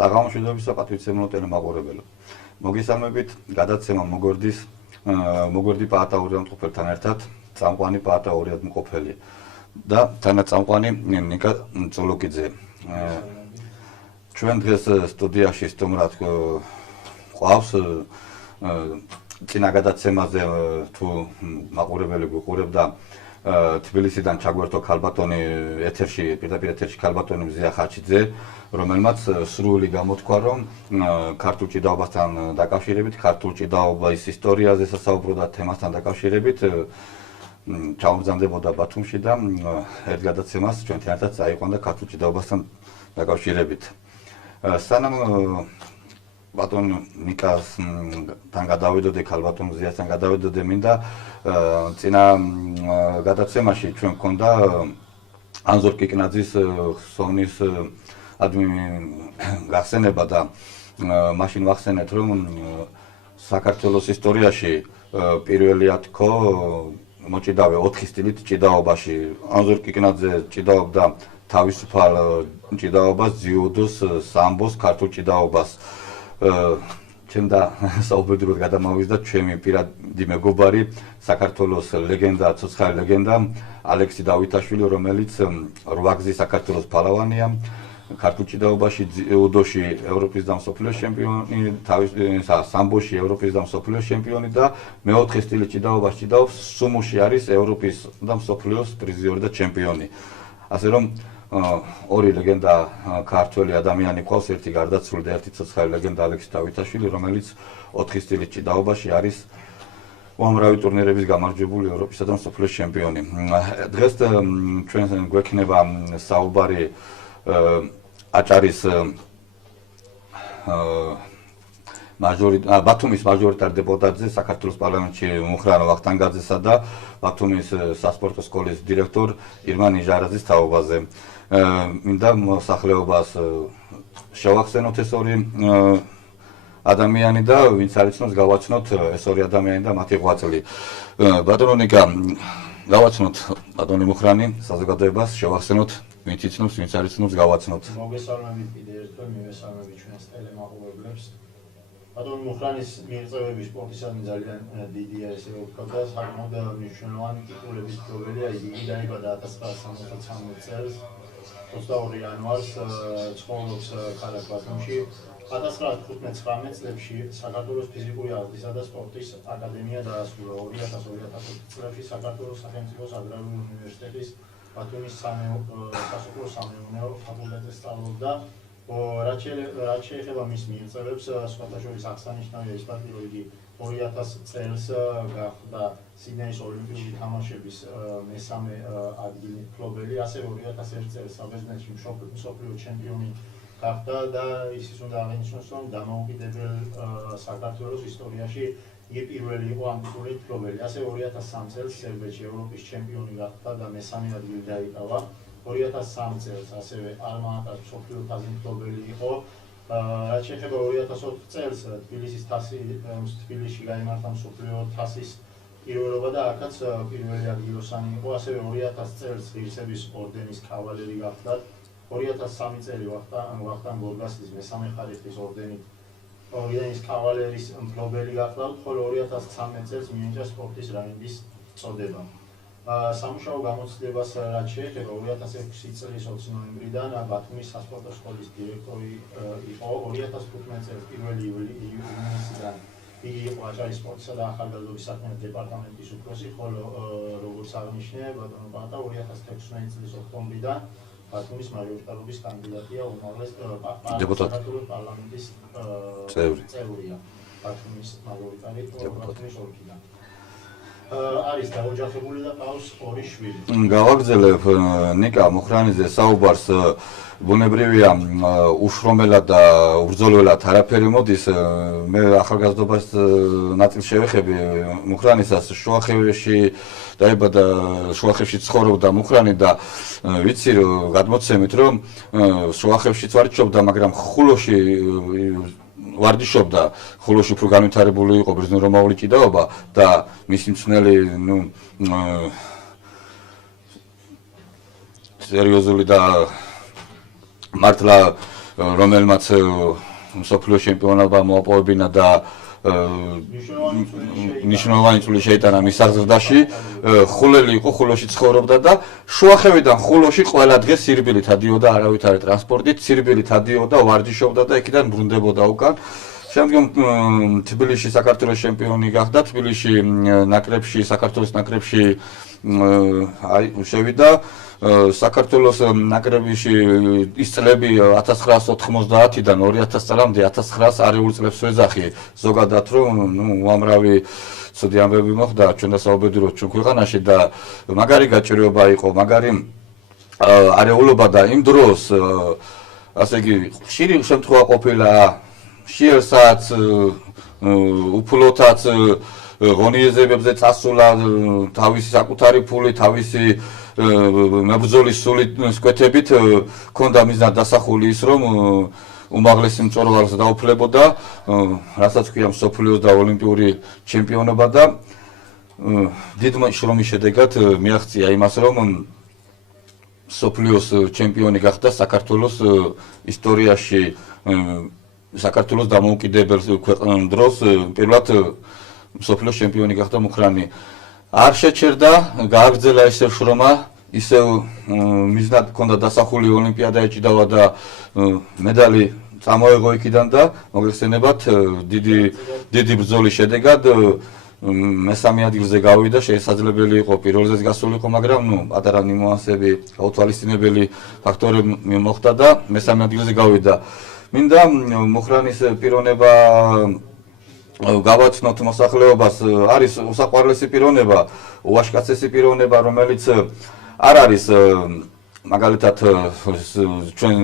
საღამოშვიდობის საპატივცემულო ტელემაყურებელო. მოგესალმებით გადაცემა მოგვერდი პაატაურია მყოფელთან ერთად წამყვანი პაატაურია მყოფელი და თანაწამყვანი ნიკა წოლოკიძე. ჩვენ დღეს სტუდიაში სტუმრად ყავს წინა გადაცემაზე თუ მაყურებელი გვიყურებდა თბილისიდან ჩაგვერთო ქალბატონი პირდაპირ ეთერში ქალბატონი მზია ხაჩიძე, რომელმაც სრული გამოთქვა, რომ ქართულ ჭიდაობასთან დაკავშირებით, ქართულ ჭიდაობის ისტორიაზე სასაუბრო და თემასთან დაკავშირებით ჩამოგზავნდებოდა ბათუმში და ერთ გადაცემას ჩვენთან ერთად წაიყვანდა ქართულ ჭიდაობასთან დაკავშირებით. სანამ ბატონ ნიკასთან გადავიდოდი, ქალბატონ მზიასთან გადავიდოდი, მინდა წინა გადაცემაში ჩვენ გქონდა ანზორ კიკნაძის სონის გახსენება და მაშინ ვახსენეთ, რომ საქართველოს ისტორიაში პირველია თქო მოჭიდავე 4 სტილით ჭიდაობაში. ანზორ კიკნაძე ჭიდაობდა თავისუფალ ჭიდაობას, ძიუდოს, სამბოს, ქართულ ჭიდაობას. ჩემდა საუბედუროდ გადამოვიზდა ჩემი პირადი მეგობარი, საქართველოს ლეგენდა, ცოცხალი ლეგენდა ალექსი დავითაშვილი, რომელიც 8 გზის საქართველოს ფალავანია, ქართულ ჭიდაობაში, ძიუდოში ევროპის და მსოფლიოს ჩემპიონი, სამბოში ევროპის და მსოფლიოს ჩემპიონი და მე-4 სტილის ჭიდაობას ჭიდაობს, სუმუში არის ევროპის და მსოფლიოს პრიზიორი და ჩემპიონი. ასე რომ ორი ლეგენდა ქართველი ადამიანი ყავს, ერთი გარდაცვლილი და ერთი ცოცხალი ლეგენდა ალექსი დავითაშვილი, რომელიც 4 სტილის ჭიდაობაში არის უამრავი ტურნირების გამარჯვებული ევროპისა და მსოფლიოს ჩემპიონი. დღეს ჩვენ გვექნება საუბარი აჭარის ბათუმის მაჟორიტარ დეპუტატზე, საქართველოს პარლამენტში მუხრან ვახტანგაძესა და ბათუმის სასპორტო სკოლის დირექტორ ირმან იჟარაძის თაობაზე. მინდა მოსახლეობას შევახსენოთ ეს ორი ადამიანი და ვინც არ იცნობს, გავაცნოთ ეს ორი ადამიანი და მათი ღვაწლი. ბატონო ნიკა, გავაცნოთ ბატონი მუხრანი საზოგადოებას, შევახსენოთ, ვინც იცნობს, ვინც არ იცნობს, გავაცნოთ. მოგესალმებით კიდევ ერთხელ, მივესალმებით ჩვენს ტელემაყურებლებს. ბატონი მუხრანის მიღწევები სპორტისადმი ძალიან დიდია, ესე ვთქვა და საკმაოდ მნიშვნელოვანი ტიტულების მფლობელია. იგი დაიბადა 1963 წელს 22 იანვარს, ცხოვრობს ქალაქ ბათუმში. 1915-19 წლებში საქართველოს ფიზიკური აღზრდისა და სპორტის აკადემია დაასრულა. 2000-2005 წლებში საქართველოს სახელმწიფოს აგრარული უნივერსიტეტის ბათუმის სასოფლო სამეურნეო ფაკულტეტზე სწავლობდა. რაც შეეხება მის მიღწევებს, სხვათა შორის აღსანიშნავია ის ფაქტი, რომ იგი 2000 წელს გახდა სიდნეის ოლიმპიური თამაშების მესამე ადგილის მფლობელი, ასევე 2001 წელს საბერძნეთში მსოფლიო ჩემპიონი გახდა და ისიც უნდა აღინიშნოს, რომ დამოუკიდებელ საქართველოს ისტორიაში იგი პირველი იყო ამ ტიტულის მფლობელი. ასევე 2003 წელს სერბეთში ევროპის ჩემპიონი გახდა და მესამე ადგილი დაიკავა. 2003 წელს ასევე ალმა-ატას მსოფლიო თასის მფლობელი იყო. რაც შეეხება 2004 წელს თბილისში გაიმართა მსოფლიო თასის პირველობა და აქაც პირველი ადგილოსანი იყო. ასევე 2000 წელს ღირსების ორდენის კავალერი გახდა. 2003 წელი ვახტანგ გორგასლის მესამე ხარისხის ორდენის კავალერის მფლობელი გახდა, ხოლო 2013 წელს მიენიჭა სპორტის რაინდის წოდება. სამუშაო გამოცდილებას რაც შეეხება 2006 წლის 20 ნოემბრიდან ბათუმის სასპორტო სკოლის დირექტორი იყო. 2015 წელს 1 ივნისიდან იგი იყო აჭარის სპორტისა და ახალგაზრდობის საქმეთა დეპარტამენტის უფროსი, ხოლო როგორც აღნიშნე ბატონო პაატა 2016 წლის ოქტომბრიდან ბათუმის მაჟორიტარობის კანდიდატია, უმაღლეს საქართველოს პარლამენტის წევრია. ბათუმის მაჟორიტარი ბათუმის ოლქიდან. არის დაოჯახებული და ყავს 2 შვილი. გავაგზელებ ნიკა მუხრანიძე საუბარს, ბუნებრივია უშრომელად და უბრძოლველად არაფერი მოდის. მე ახალგაზრდობას ნაწილს შევეხები მუხრანისას, შუახევში დაიბადა, შუახევში ცხოვრობდა მუხრანი და ვიცი რომ გადმოცემით, რომ შუახევშიც ვარჯიშობდა, მაგრამ ხულოში ვარჯიშობდა, ხულოში უფრო განვითარებული იყო ბერძნულ-რომაული ჭიდაობა და მისი მწვნელი სერიოზული და მართლა რომელმაც მსოფლიო ჩემპიონატმა მოაპოვებინა და ნიშნულოვანი წვლილი შეიტანა მის აღზრდაში. ხულელი იყო, ხულოში ცხოვრობდა და შუახევიდან ხულოში ყველა დღე სირბილით ადიოდა, არავითარი ტრანსპორტით, სირბილით ადიოდა, ვარჯიშობდა და იქიდან ბრუნდებოდა უკან. შემდგომ თბილისში საქართველოს ჩემპიონი გახდა, თბილისში ნაკრებში, საქართველოს ნაკრებში შევიდა. საქართველოს ნაკრებში ის წლები 1990-დან 2000 წლამდე 1900 არეულ წლებს ვეძახი ზოგადად რომ უამრავი ცუდი ამბები მოხდა ჩვენ დასაუბედუროთ ჩვენ ქვეყანაში და მაგარი გაჭირვება იყო, მაგარი არეულობა და იმ დროს ასე იგი ხშირი შემთხვევა ყოფილა შიელსაც უფლოთაც ღონიეზებებზე წასულა თავისი საკუთარი ფული, თავისი მებრძოლის სულით სკვეთებით ქონდა მიზნად დასახული ის რომ უმაღლესი მწვერვალს დაუფლებოდა, რასაც ქვია მსოფლიოს და ოლიმპიური ჩემპიონობა და დიდ შრომის შედეგად მიაღწია იმას რომ მსოფლიოს ჩემპიონი გახდა საქართველოს ისტორიაში საქართველოს დამოუკიდებელ დროს პირველად მსოფლიოს ჩემპიონი გახდა მუხრანი. არ შეჩერდა, გააგრძელა ისევ შრომა, ისევ მიზნად ჰქონდა დასახული ოლიმპიადა ეჭიდავა და მედალი წამოეღო იქიდან და მოგეხსენებათ დიდი ბრძოლის შედეგად მესამე ადგილზე გავიდა, შესაძლებელი იყო პირველზეც გასულიყო, მაგრამ პატარა ნიუანსები, გაუთვალისწინებელი ფაქტორები მოხდა და მესამე ადგილზე გავიდა. მინდა მუხრანის პიროვნება გავაცნოთ მოსახლეობას, არის უსაყვარლესი პიროვნება, უაშკაცესი პიროვნება, რომელიც არ არის მაგალითად ჩვენ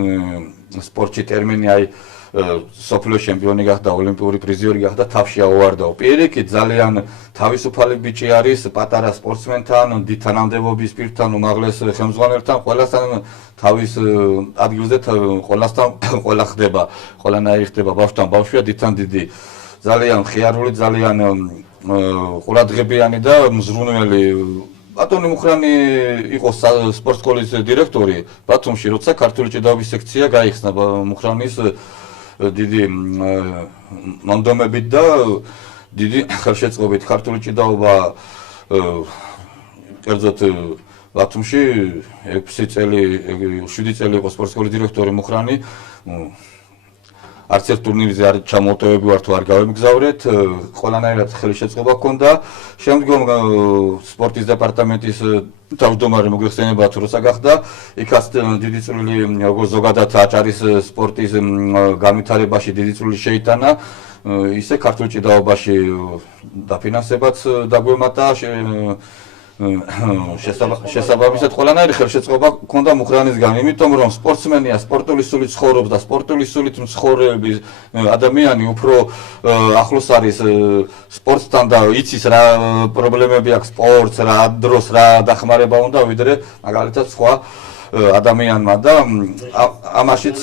სპორტში ტერმინი აი სოფლიო ჩემპიონი გახდა, ოლიმპიური პრიზიორი გახდა, თავში აუვარდაო. პირიქით ძალიან თავისუფალი ბიჭი არის, პატარა სპორტსმენთან, დიდ თანამდებობის პირთან, უმაღლეს ხელმძღვანელთან, ყველასთან თავის ადგილზე ყველასთან ყველა ხდება, ყველანაირი ხდება, ბავშვთან ბავშვია, დიდთან დიდი. ძალიან ხიარული, ძალიან ყურადღებიანი და მზრუნველი. ბატონი მუხრანი იყო სპორტ სკოლის დირექტორი ბათუმში, როცა ქართული ჭიდაობის სექცია გაიხსნა მუხრანის დიდი მონდომებით და დიდი ხელშეწყობით. ქართული ჭიდაობა კერძოდ ბათუმში 6 წელი, 7 წელი იყო სპორტ სკოლის დირექტორი მუხრანი. არც ერთ ტურნირზე არ ჩამოუტევები ვარ თუ არ გავემგზავრეთ, ყველანაირად ხელშეწყობა ჰქონდა. შემდგომ სპორტის დეპარტამენტის თავმჯდომარე მოგეხსენებათ როცა გახდა, იქაც დიდი წვლილი როგორც ზოგადად აჭარის სპორტის განვითარებაში დიდი წვლილი შეიტანა, ისე ქართულ ჭიდაობაში დაფინანსებაც დაგვემატა, შესაბამისად ყველანაირი ხელშეწყობა ჰქონდა მუხრანისგან, იმიტომ რომ სპორტსმენია, სპორტული სულით ცხოვრობს და სპორტული სულით მცხოვრები ადამიანი უფრო ახლოს არის სპორტთან და იცის რა პრობლემები აქვს სპორტს, რა დროს რა დახმარება უნდა, ვიდრე მაგალითად სხვა ადამიანმა და ამაშიც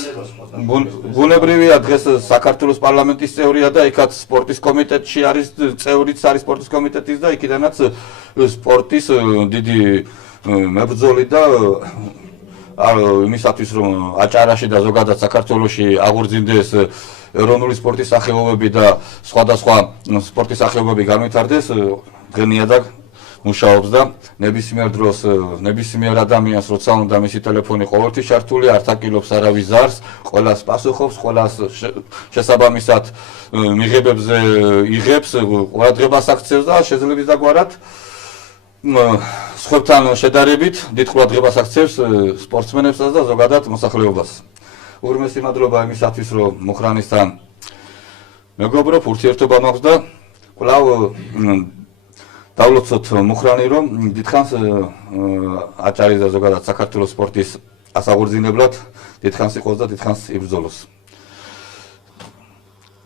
ბუნებრივია დღეს საქართველოს პარლამენტის წევრია და იქაც სპორტის კომიტეტში არის წევრიც არის სპორტის კომიტეტის და იქიდანაც სპორტის დიდი მებრძოლი და იმისათვის რომ აჭარაში და ზოგადად საქართველოში აღორძინდეს ეროვნული სპორტის სახეობები და სხვადასხვა სპორტის სახეობები განვითარდეს, დღენიადად მუშაობს და ნებისმიერ დროს ნებისმიერ ადამიანს როცა უნდა მისი ტელეფონი ყოველთვის ჩართული, არ თაკილობს არავის ზარს, ყველას პასუხობს, ყველას შესაბამისად მიღებებზე იღებს, ყურადღებას აქცევს და შეძლებს დაგვარად სხვებთან შედარებით დიდ ყურადღებას აქცევს სპორტსმენებსაც და ზოგადად მოსახლეობას. ურმესი მადლობა იმისათვის, რომ მუხრანისთან მეგობრობ, ურთიერთობა მაქვს და კვლავ დავლოცოთ მუხრანი, რომ დიდხანს აჭარის და ზოგადად საქართველოს სპორტის ასაღურძინებლად დიდხანს იყოს და დიდხანს იბრძოლოს.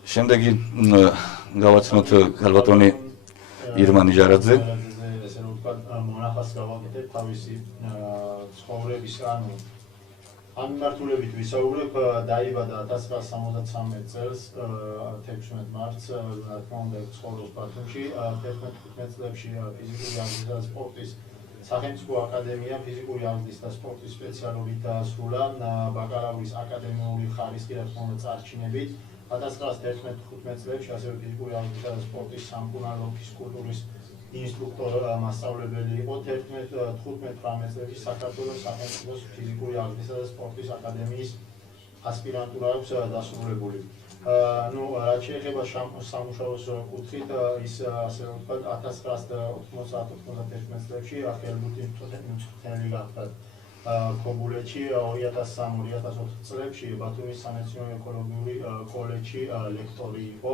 შემდეგი გავაცნოთ ქალბატონი ირმა ნიჟარაძე. ესე რომ ვთქვათ, მონახას გავაკეთებ თავისი ცხოვრების ამ მიმართულებით ვისაუბრებ, დაიბადა 1973 წელს 16 მარტს, რა თქმა უნდა ცხოვრობს ბათუმში, 11-15 წლებში ფიზიკური აღზრდა სპორტის სახელმწიფო აკადემია ფიზიკური აღზრდის და სპორტის სპეციალობით დაასრულა ბაკალავრის აკადემიური ხარისხი და თქმა უნდა წარჩინებით 1911-15 წლებში ასევე ფიზიკური აღზრდისა და სპორტის სამკურნალო ფიზკულტურის ინსტრუქტორ მასწავლებელი იყო 11-15 წლებში საქართველოს სახელმწიფოს ფიზიკური აღზრდისა და სპორტის აკადემიის ასპირანტურა აქვს დასრულებული. რაც შეეხება სამუშაოს კუთხით, ის ასე ვთქვათ 1990-91 წლებში ახალგაზრდული მწვრთნელი გახდა ქობულეთში 2003-2004 წლებში ბათუმის სამეცნიერო ეკოლოგიური კოლეჯში ლექტორი იყო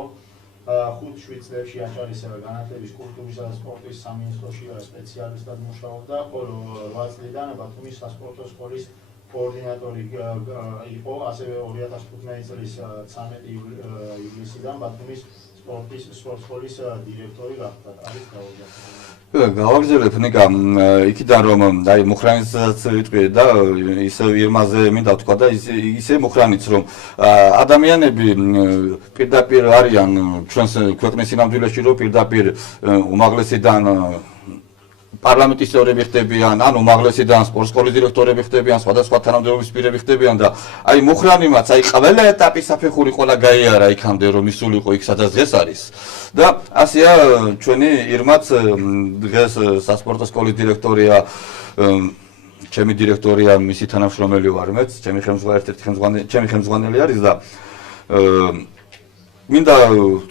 5-7 წლებში აჭარის განათლების კულტურისა და სპორტის სამინისტროში სპეციალისტად მუშაობდა, ხოლო 8 წლიდან ბათუმის სასპორტო სკოლის კოორდინატორი იყო, ასევე 2015 წლის 13 ივლისიდან ბათუმის სპორტის სკოლის დირექტორი გახდა. არის გავაგზავნებ ნიკა იქიდან რომ აი მუხრანისაც ვიტყვი და ისე ირმაზე მინდა ვთქვა და ისე მუხრანიც რომ ადამიანები პირდაპირ არიან ჩვენს ქვეყნის სინამდვილეში რომ პირდაპირ უმაღლესიდან პარლამენტის წევრები ხდებიან, ან უმაღლესიდან სპორტ სკოლის დირექტორები ხდებიან, სხვადასხვა თანამდებობის პირები ხდებიან და აი მუხრანიმაც აი ყველა ეტაპის საფეხური ყველა გაიარა იქამდე რომ ისულიყო იქ სადაც დღეს არის. და ასეა ჩვენი ირმაც დღეს სასპორტო სკოლის დირექტორია, ჩემი დირექტორია, მისი თანამშრომელი ვარ მეც, ჩემი ხელმძღვანელი არის და მინდა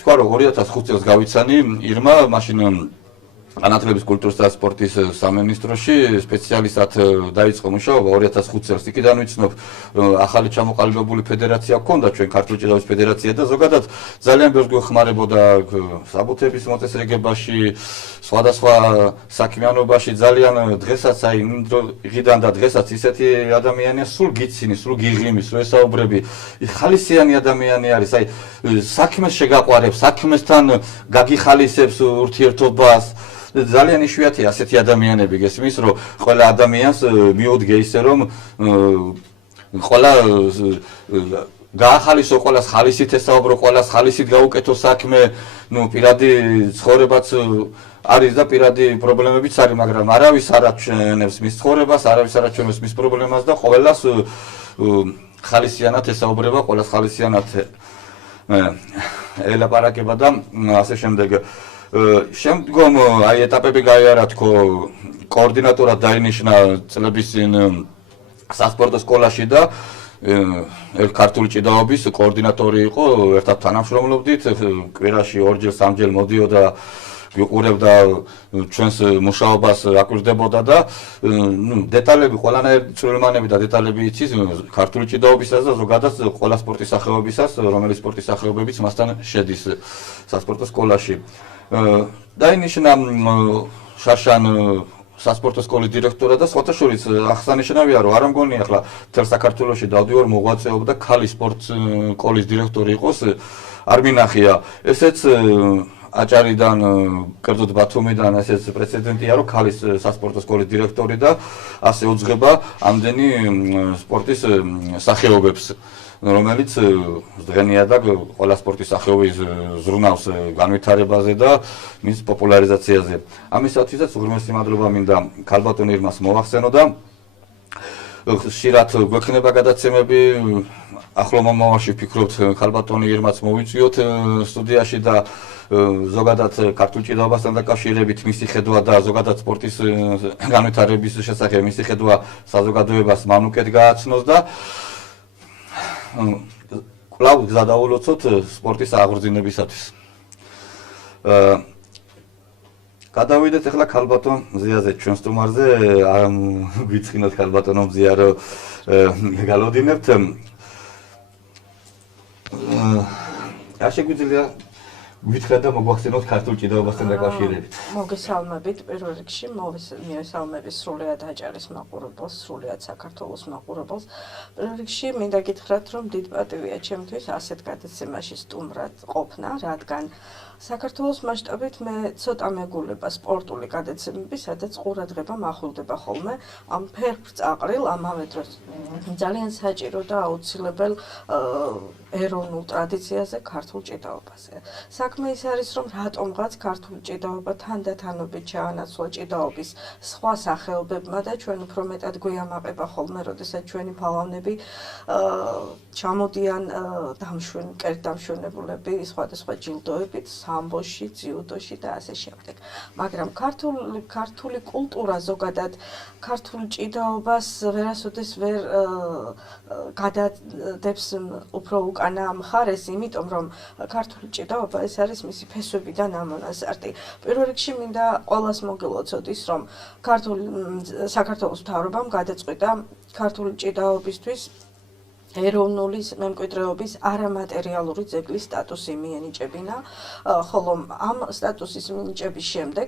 თქვა რომ 2005 წელს გავიცანი ირმა მაშინ განათლების კულტურის და სპორტის სამინისტროში სპეციალისტად დაიწყო მუშაობა 2005 წელს. იქიდან ვიცნობ ახალი ჩამოყალიბებული ფედერაცია ჰქონდა ჩვენ ქართული ჭიდაობის ფედერაცია და ზოგადად ძალიან ბევრს გვეხმარებოდა საბუთების მოწესრიგებაში, სხვადასხვა საქმიანობაში ძალიან დღესაც აი ღიდან და დღესაც ისეთი ადამიანია სულ გიცინი, სულ გიღიმის, რომ ესაუბრები ხალისიანი ადამიანი არის, აი საქმეს შეგაყვარებს, საქმესთან გაგიხალისებს ურთიერთობას ძალიან იშვიათია ასეთი ადამიანები გესმის რომ ყველა ადამიანს მიუდგე ისე რომ ყველა გაახალისო ყველას ხალისით ესაუბრო ყველას ხალისით გაუკეთო საქმე ნუ პირადი ცხოვრებაც არის და პირადი პრობლემებიც არის მაგრამ არავის არ აჩვენებს მის ცხოვრებას არავის არ აჩვენებს მის პრობლემას და ყველას ხალისიანად ესაუბრება ყველას ხალისიანად ელაპარაკება და ასე შემდეგ შემდგომ აი ეტაპები გაიარა თქო კოორდინატორად დაინიშნა წლების წინ სასპორტო სკოლაში და ქართული ჭიდაობის კოორდინატორი იყო ერთად თანამშრომლობდით კვირაში 2-3 მოდიოდა ვიყურებდა ჩვენს მუშაობას აკვირდებოდა და დეტალები ყველანაირი წვრილმანები და დეტალები იცის ქართული ჭიდაობისას და ზოგადად ყველა სპორტის სახეობისას რომელიც სპორტის სახეობებიც მასთან შედის სასპორტო სკოლაში დაინიშნა შაშან სასპორტო სკოლის დირექტორად და სხვათა შორის აღსანიშნავია რომ არ მგონია ახლა მთელ საქართველოში დავდივარ მოღვაწეობდა ქალის სპორტ სკოლის დირექტორი იყოს არ მინახია ესეც აჭარიდან კერძოდ ბათუმიდან ესეც პრეცედენტია რომ ქალის სასპორტო სკოლის დირექტორი და ასე უძღება ამდენი სპორტის სახეობებს რომელიც დღენია და ყველა სპორტის სახეობის ზრუნავს განვითარებაზე და მის პოპულარიზაციაზე. ამისათვისაც უღრმესი მადლობა მინდა ქალბატონ ირმას მოვახსენო და ხშირად გვექნება გადაცემები ახლო მომავალში ვფიქრობთ ქალბატონი ირმაც მოვიწვიოთ სტუდიაში და ზოგადად ქართულ ჭიდაობასთან დაკავშირებით მისი ხედვა და ზოგადად სპორტის განვითარების შესახებ მისი ხედვა საზოგადოებას მან უკეთ გააცნოს და კვლავ გზა დავულოცოთ სპორტის აღორძინებისათვის. გადავიდეთ ახლა ქალბატონ მზიაზე ჩვენ სტუმარზე გვიცხინოთ ქალბატონო მზია რომ გალოდინებთ. არ შეგვიძლია გითხრათ და მოგვახსენოთ ქართულ ჭიდაობასთან დაკავშირებით. მოგესალმებით პირველ რიგში მივესალმები სრულიად აჭარის მაყურებელს, სრულიად საქართველოს მაყურებელს. პირველ რიგში მინდა გითხრათ რომ დიდ პატივია ჩემთვის ასეთ გადაცემაში სტუმრად ყოფნა, რადგან საქართველოს მასშტაბით მე ცოტა მეგულება სპორტული გადაცემები, სადაც ყურადღება მახვილდება ხოლმე ამ ფერფრ-წაყრილ, ამავე დროს ძალიან საჭირო და აუცილებელ ეროვნულ ტრადიციაზე, ქართულ ჭიდაობაზე. საქმე ის არის, რომ რატომღაც ქართული ჭიდაობა თანდათანობით ჩაანაცვლა ჭიდაობის სხვა სახეობებმა და ჩვენ უფრო მეტად გვიამაყება ხოლმე, როდესაც ჩვენი ფალავნები ჩამოდიან კერძდამშვენებულები სხვადასხვა ჯილდოებით, სამბოში, ძიუდოში და ასე შემდეგ. მაგრამ ქართული კულტურა ზოგადად ქართული ჭიდაობას ვერასოდეს ვერ გადადებს უფრო უკანა მხარეს, იმიტომ რომ ქართული ჭიდაობა ეს არის მისი ფესვებიდან ამონაზრდი. პირველ რიგში მინდა ყველას მოგილოცოდეს, რომ საქართველოს მთავრობამ გადაწყვიტა ქართული ჭიდაობისთვის ეროვნული მემკვიდრეობის არამატერიალური ძეგლის სტატუსი მიენიჭებინა, ხოლო ამ სტატუსის მინიჭების შემდეგ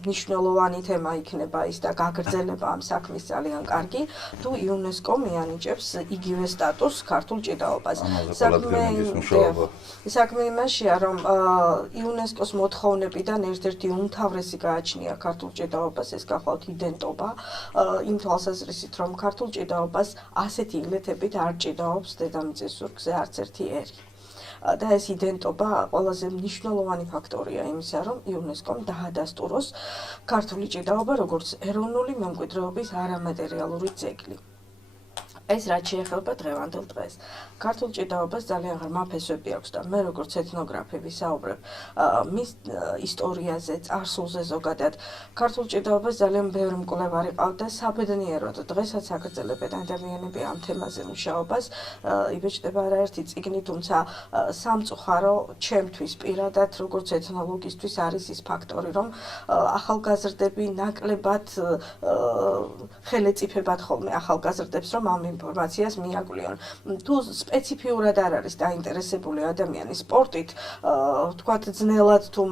მნიშვნელოვანი თემა იქნება ის და გაგრძელება ამ საქმის ძალიან კარგი, თუ იუნესკო მიანიჭებს იგივე სტატუსს ქართულ ჭიდაობას. საქმე იმაშია, რომ იუნესკოს მოთხოვნებიდან ერთ-ერთი უმთავრესი გააჩნია ქართულ ჭიდაობას, ეს გახლავთ იდენტობა, იმ თვალსაზრისით, რომ ქართულ ჭიდაობას ასეთი ილეთებით არ ჭიდაობს დედამიწის ზურგზე არც ერთი ერი. და ეს იდენტობა ყველაზე მნიშვნელოვანი ფაქტორია იმისა, რომ იუნესკომ დაადასტუროს ქართული ჭიდაობა როგორც ეროვნული მემკვიდრეობის არამატერიალური ძეგლი. ეს რაც შეეხება დღევანდელ დღეს. ქართულ ჭიდაობას ძალიან ღრმა ფესვები აქვს და მე როგორც ეთნოგრაფი ვისაუბრებ მის ისტორიაზე, წარსულზე ზოგადად. ქართულ ჭიდაობას ძალიან ბევრი მკვლევარი ყავდა და საბედნიეროდ დღესაც აგრძელებენ ადამიანები ამ თემაზე მუშაობას. იბეჭდება არაერთი წიგნი, თუმცა სამწუხარო ჩემთვის პირადად როგორც ეთნოლოგისთვის არის ის ფაქტორი, რომ ახალგაზრდები ნაკლებად ხელეწიფებად ხოლმე ახალგაზრდებს, რომ ამ ინფორმაციას მიაგვლიონ. თუ სპეციფიურად არ არის დაინტერესებული ადამიანი სპორტით, თქვათ ძნელად თუ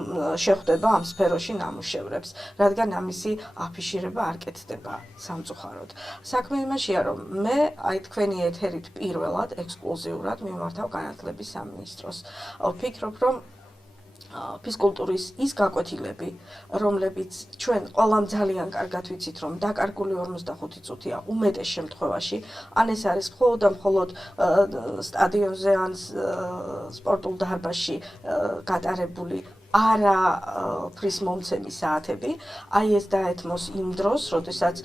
შეხვდება ამ სფეროში ნამუშევრებს, რადგან ამისი აფიშირება არ კეთდება სამწუხაროდ. საქმე იმაშია, რომ მე თქვენი ეთერით პირველად ექსკლუზიურად მიმართავ განათლების სამინისტროს. ვფიქრობ, რომ ფიზკულტურის ის გაკვეთილები, რომლებიც ჩვენ ყველამ ძალიან კარგად ვიცით, რომ დაკარგული 45 წუთია უმეტეს შემთხვევაში, ან ეს არის მხოლოდ და მხოლოდ სტადიონზე ან სპორტულ დარბაზში გატარებული არა ფრისმომცემი საათები, აი ეს დაეთმოს იმ დროს, როდესაც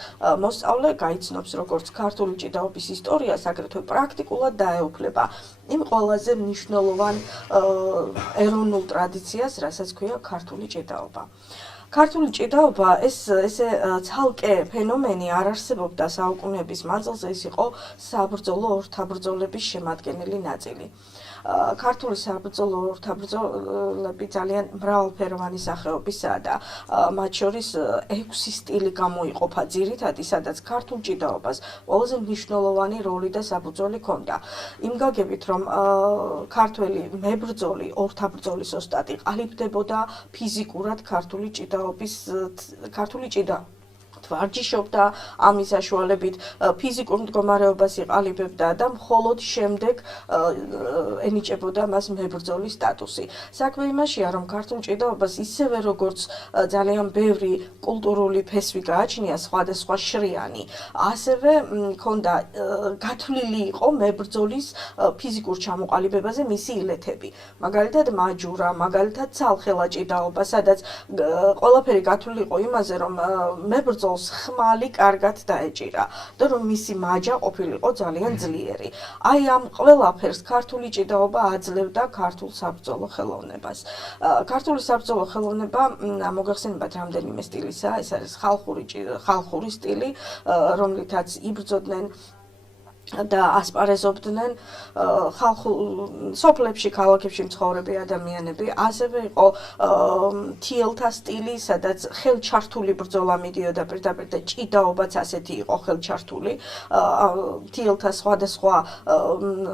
მოსწავლე გაიცნობს როგორც ქართული ჭიდაობის ისტორიას, აგრეთვე პრაქტიკულად დაეუფლება იმ ყველაზე მნიშვნელოვან ეროვნულ ტრადიციას, რასაც ქვია ქართული ჭიდაობა. ქართული ჭიდაობა ესე ცალკე ფენომენი არ არსებობდა საუკუნეების მანძილზე, ის იყო საბრძოლო ორთაბრძოლების შემადგენელი ნაწილი. ქართული საბრძოლო ორთაბრძოლები ძალიან მრავალფეროვანი სახეობისაა და მათ შორის 6 სტილი გამოიყოფა ძირითადი, სადაც ქართულ ჭიდაობას ყველაზე მნიშვნელოვანი როლი და საბრძოლი ჰქონდა. იმ გაგებით, რომ ქართველი მებრძოლი, ორთაბრძოლის ოსტატი ყალიბდებოდა ფიზიკურად ქართული ჭიდაობა ვარჯიშობდა, ამის საშუალებით ფიზიკურ მდგომარეობას იყალიბებდა და მხოლოდ შემდეგ ენიჭებოდა მას მებრძოლის სტატუსი. საქმე იმაშია, რომ ქართულ ჭიდაობას ისევე როგორც ძალიან ბევრი კულტურული ფესვი გააჩნია, სხვადასხვა შრიანი, ასევე ჰქონდა გათვლილი იყო მებრძოლის ფიზიკურ ჩამოყალიბებაზე მისი ილეთები. მაგალითად მაჯურა, მაგალითად ცალხელა ჭიდაობა, სადაც ყველაფერი გათვლილი იყო იმაზე, რომ მებრძოლ ხმალი კარგად დაეჭირა და რომ მისი მაჯა ყოფილიყო ძალიან ძლიერი. აი ამ ყველაფერს ქართული ჭიდაობა აძლევდა ქართულ საბრძოლო ხელოვნებას. ქართული საბრძოლო ხელოვნება მოგახსენებათ რამდენიმე სტილისაა, ეს არის ხალხური სტილი, რომლითაც იბრძოდნენ და ასპარეზობდნენ სოფლებში, ქალაქებში მცხოვრები ადამიანები. ასევე იყო თიელთა სტილი, სადაც ხელჩართული ბრძოლა მიდიოდა პირდაპირ და ჭიდაობაც ასეთი იყო ხელჩართული. თიელთა სხვადასხვა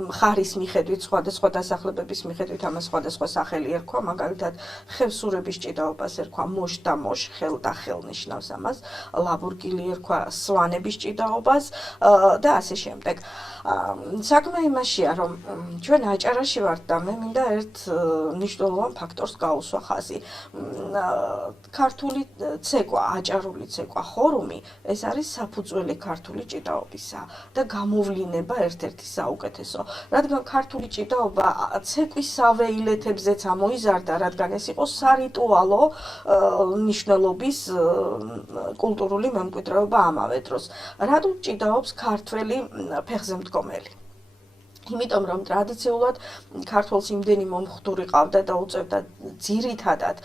მხარის მიხედვით, სხვადასხვა დასახლებების მიხედვით ამას სხვადასხვა სახელი ერქვა, მაგალითად ხევსურების ჭიდაობას ერქვა მოშ და მოშ, ხელ და ხელ ნიშნავს ამას. ლაბურგილი ერქვა სვანების ჭიდაობას და ასე შემდეგ. საქმე იმაშია, რომ ჩვენ აჭარაში ვართ და მე მინდა ერთ მნიშვნელოვან ფაქტორს გაუსვა ხაზი. ქართული ცეკვა, აჭარული ცეკვა, ხორუმი, ეს არის საფუძველი ქართული ჭიდაობისა და გამოვლენა ერთ-ერთი საუკეთესო. რადგან ქართული ჭიდაობა ცეკვისავე ილეთებზეც ამოიზარდა, რადგან ეს იყო სარიტუალო ნიშნულობის კულტურული მემკვიდრეობა ამავე დროს. რატომ ჭიდაობს ქართველი ფეხზე მდგომელი? იმიტომ რომ ტრადიციულად ქართველს იმდენი მომხდური ყავდა და უწევდა ძირითადად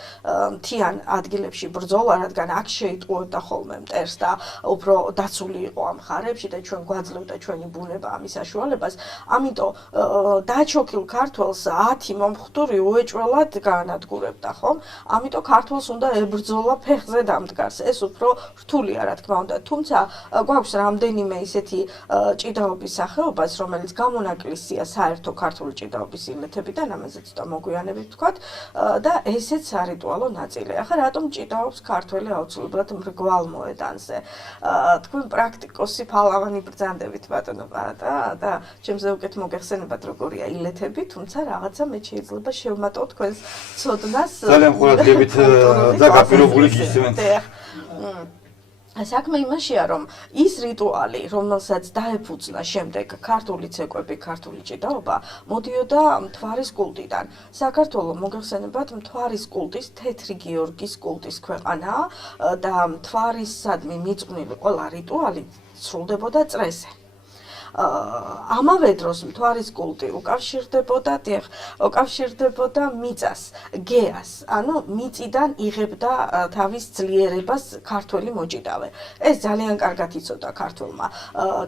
მთიან ადგილებში ბრძოლა, რადგან აქ შეიტყუებდა ხოლმე მტერს და უფრო დაცული იყო ამ ხარებში და ჩვენ გვაძლევდა ჩვენი ბუნება ამის საშუალებას. ამიტომ დაჩოქილ ქართველს 10 მომხდური უეჭველად გაანადგურებდა, ხომ? ამიტომ ქართველს უნდა ებრძოლა ფეხზე დამდგარს. ეს უფრო რთულია, რა თქმა უნდა. თუმცა გვაქვს რამდენიმე ისეთი ჭიდაობის სახეობას, რომელიც გამონაკლისია საერთო ქართული ჭიდაობის ილეთებიდან, ამაზე ცოტა მოგვიანებით ვთქვათ, და ესეც სარიტუალო ნაწილია. ახლა რატომ ჭიდაობს ქართველი აუცილებლად მრგვალ მოედანზე? თქვენ პრაქტიკოსი ფალავანი ბრძანდებით ბატონო და ჩემზე უკეთ მოგეხსენებათ როგორია ილეთები, თუმცა რაღაცა მე შეიძლება შევმატო თქვენს ცოდნას. ძალიან ყურადღებით დაკავშირებული გისმენთ. საქმე იმაშია, რომ ის რიტუალი, რომელსაც დაეფუძნა შემდეგ ქართული ცეკვები, ქართული ჭიდაობა, მოდიოდა მთვარის კულტიდან. საქართველოს მოგეხსენებათ მთვარის კულტის, თეთრი გიორგის კულტის ქვეყანაა და მთვარისადმი მიწყვნილი ყველა რიტუალი სრულდებოდა წრეზე. ამავე დროს მთვარის კულტი უკავშირდებოდა მიწას, გეას, ანუ მიწიდან იღებდა თავის ძლიერებას ქართველი მოჭიდავე. ეს ძალიან კარგად იცოდა ქართველმა.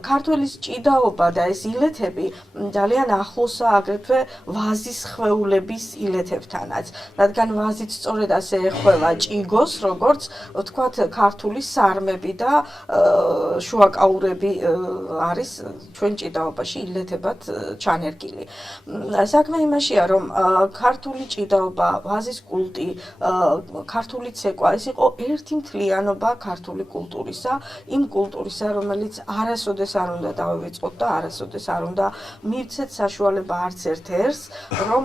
ქართველის ჭიდაობა და ეს ილეთები ძალიან ახლოსაა აგრეთვე ვაზის ხვეულების ილეთებთანაც, რადგან ვაზით სწორედ ასე ეხება ჭიგოს, როგორც ვთქვათ, ქართული სარმები და შუაკაურები არის ჩვენ ჭიდაობაში ილეთებად ჩანერგილი. საქმე იმაშია, რომ ქართული ჭიდაობა, ვაზის კულტი, ქართული ცეკვა, ეს იყო ერთი მთლიანობა ქართული კულტურისა, იმ კულტურისა, რომელიც არასოდეს არ უნდა დავივიწყოთ და არასოდეს არ უნდა მივცეთ საშუალება არც ერთ-ერთს, რომ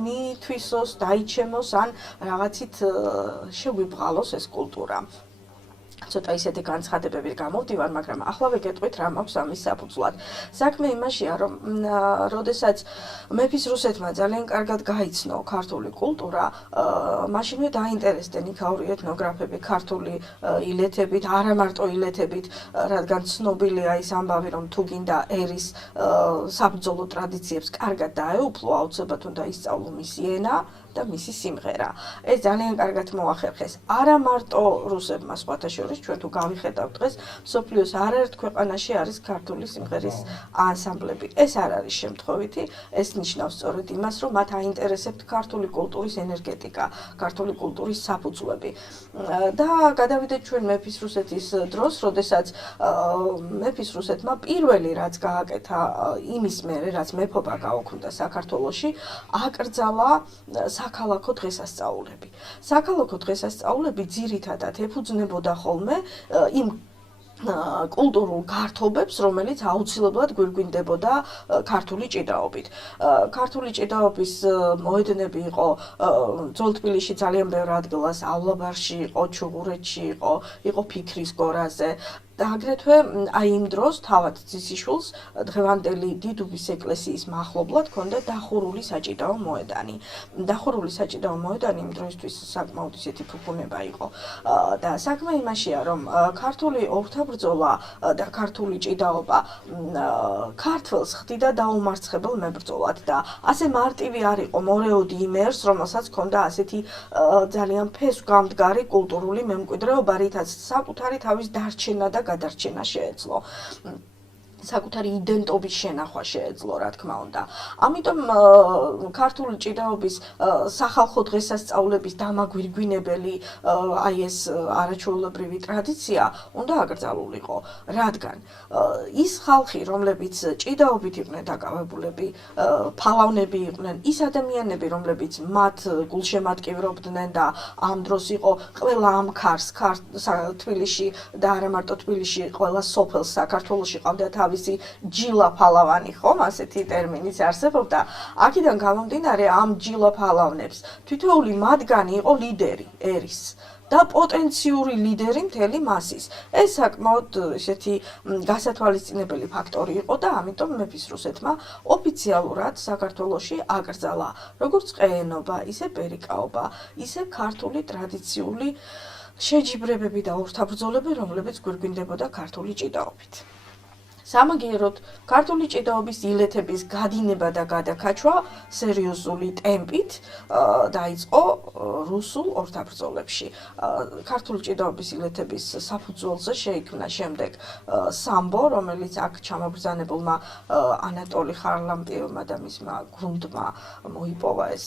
მითვისოს, დაიჩემოს ან რაღაცით შეგვიბღალოს ეს კულტურა. ცოტა ისეთი განცხადებები გამოვდივარ, მაგრამ ახლა ვეკეტყვით რა მაქვს ამის საფუძვლად. საქმე იმაშია, რომ როდესაც მეფის რუსეთმა ძალიან კარგად გაიცნო ქართული კულტურა, მაშინვე დაინტერესდნენ იქაური ეთნოგრაფები ქართული ილეთებით, არა მარტო ილეთებით, რადგან ცნობილია ის ამბავი, რომ თუ გინდა ერის საბრძოლო ტრადიციებს კარგად დაეუფლო, აუცილებლად უნდა ისწავლო მისი ენა და მისი სიმღერა. ეს ძალიან კარგად მოახერხეს. არა მარტო რუსებმა, სხვათა შორის, ჩვენ თუ გავიხედავთ დღეს, მსოფლიოს არაერთ ქვეყანაში არის ქართული სიმღერის ანსამბლები. ეს არ არის შემთხვევითი, ეს ნიშნავს სწორედ იმას, რომ მათ აინტერესებთ ქართული კულტურის ენერგეტიკა, ქართული კულტურის საფუძვლები. და გადავიდეთ ჩვენ მეფის რუსეთის დროს, როდესაც მეფის რუსეთმა პირველი რაც გააკეთა იმის მერე, რაც მეფობა გაუქმდა საქართველოში, აკრძალა საქალაქო დღესასწაულები. საქალაქო დღესასწაულები ძირითადად ეფუძნებოდა ხოლმე იმ კულტურულ გართობებს, რომელიც აუცილებლად გვირგვინდებოდა ქართული ჭიდაობით. ქართული ჭიდაობის მოედნები იყო ძველ თბილისში ძალიან ბევრ ადგილას, ავლაბარში იყო, ჩუღურეთში იყო ფიქრის გორაზე. და აგრეთვე აი იმ დროს თავად ძისიშვილს დღევანდელი დიდუბის ეკლესიის მახლობლად ჰქონდა დახურული საჭიდაო მოედანი. დახურული საჭიდაო მოედანი იმ დროისთვის საკმაოდ ისეთი ფუფუნება იყო. და საქმე იმაშია, რომ ქართული ორთაბრძოლა და ქართული ჭიდაობა ქართველს ხდიდა დაუმარცხებელ მებრძოლად და ასე მარტივი არ იყო მორეოდი იმ ერს, რომელსაც ჰქონდა ასეთი ძალიან ფესვგამდგარი კულტურული მემკვიდრეობა, რითაც საკუთარი თავის დარჩენა და გადარჩენა შეეძლო. საკუთარი იდენტობის შენახვა შეეძლო, რა თქმა უნდა. ამიტომ ქართული ჭიდაობის სახალხო დღესასწაულების დამაგვირგვინებელი აი ეს არაჩვეულებრივი ტრადიცია უნდა აკრძალულიყო, რადგან ის ხალხი, რომლებიც ჭიდაობით იყვნენ დაკავებულები, ფალავნები იყვნენ, ის ადამიანები, რომლებიც მათ გულშემატკივრობდნენ და ამ დროს იყო ყველა ამ ქარს თბილისში და არა მარტო თბილისში, ყველა სოფელს საქართველოში ყავდა თავისი ჯილა ფალავანი ხომ, ასეთი ტერმინიც არსებობდა. აქედან გამომდინარე ამ ჯილა ფალავნებს თითოეული მათგანი იყო ლიდერი ერის და პოტენციური ლიდერი მთელი მასის. ეს საკმაოდ ესეთი გასათვალისწინებელი ფაქტორი იყო და ამიტომ მეფის რუსეთმა ოფიციალურად საქართველოში აკრძალა როგორც ყეენობა, ისე პერიკაობა, ისე ქართული ტრადიციული შეჯიბრებები და ორთაბრძოლები, რომლებიც გვირგვინდებოდა ქართული ჭიდაობით. სამაგიეროდ ქართული ჭიდაობის ილეთების გადინება და გადაკაჩვა სერიოზული ტემპით დაიწყო რუსულ ორთაბრძოლებში. ქართული ჭიდაობის ილეთების საფუძველზე შეიქმნა შემდეგ სამბო, რომელიც აქ ჩამობრძანებულმა ანატოლი ხარლამპიევმა და მისმა გუნდმა მოიპოვა ეს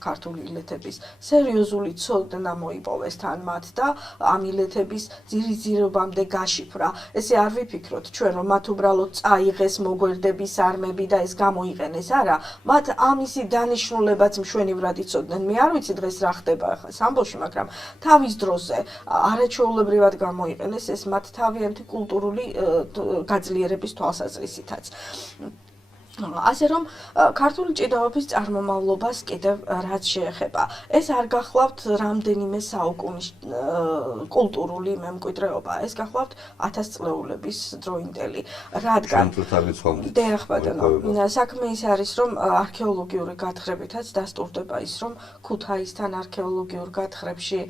ქართული ილეთების სერიოზული ცოდნა მოიპოვეს თან მათ და ამ ილეთების ძირიძირობამდე გაშიფრა. ესე არ ვიფიქროთ ჩვენ რომ მათ უბრალოდ წაიღეს მოგვერდების არმები და ეს გამოიყენეს, არა, მათ ამისი დანიშნულებაც მშვენივრად იცოდნენ. მე არ ვიცი დღეს რა ხდება ახლა სამბოში, მაგრამ თავის დროზე არაჩვეულებრივად გამოიყენეს ეს მათ თავიანთი კულტურული გაძლიერების თვალსაზრისითაც. ასე რომ ქართული ჭიდაობის წარმომავლობას კიდევ რაც შეეხება, ეს არ გახლავთ რამდენიმე საუკუნის კულტურული მემკვიდრეობა, ეს გახლავთ 1000 წლეულების დროინდელი, რადგან დიახ ბატონო, საქმე ის არის, რომ არქეოლოგიური გათხრებითაც დასტურდება ის, რომ ქუთაისთან არქეოლოგიურ გათხრებში,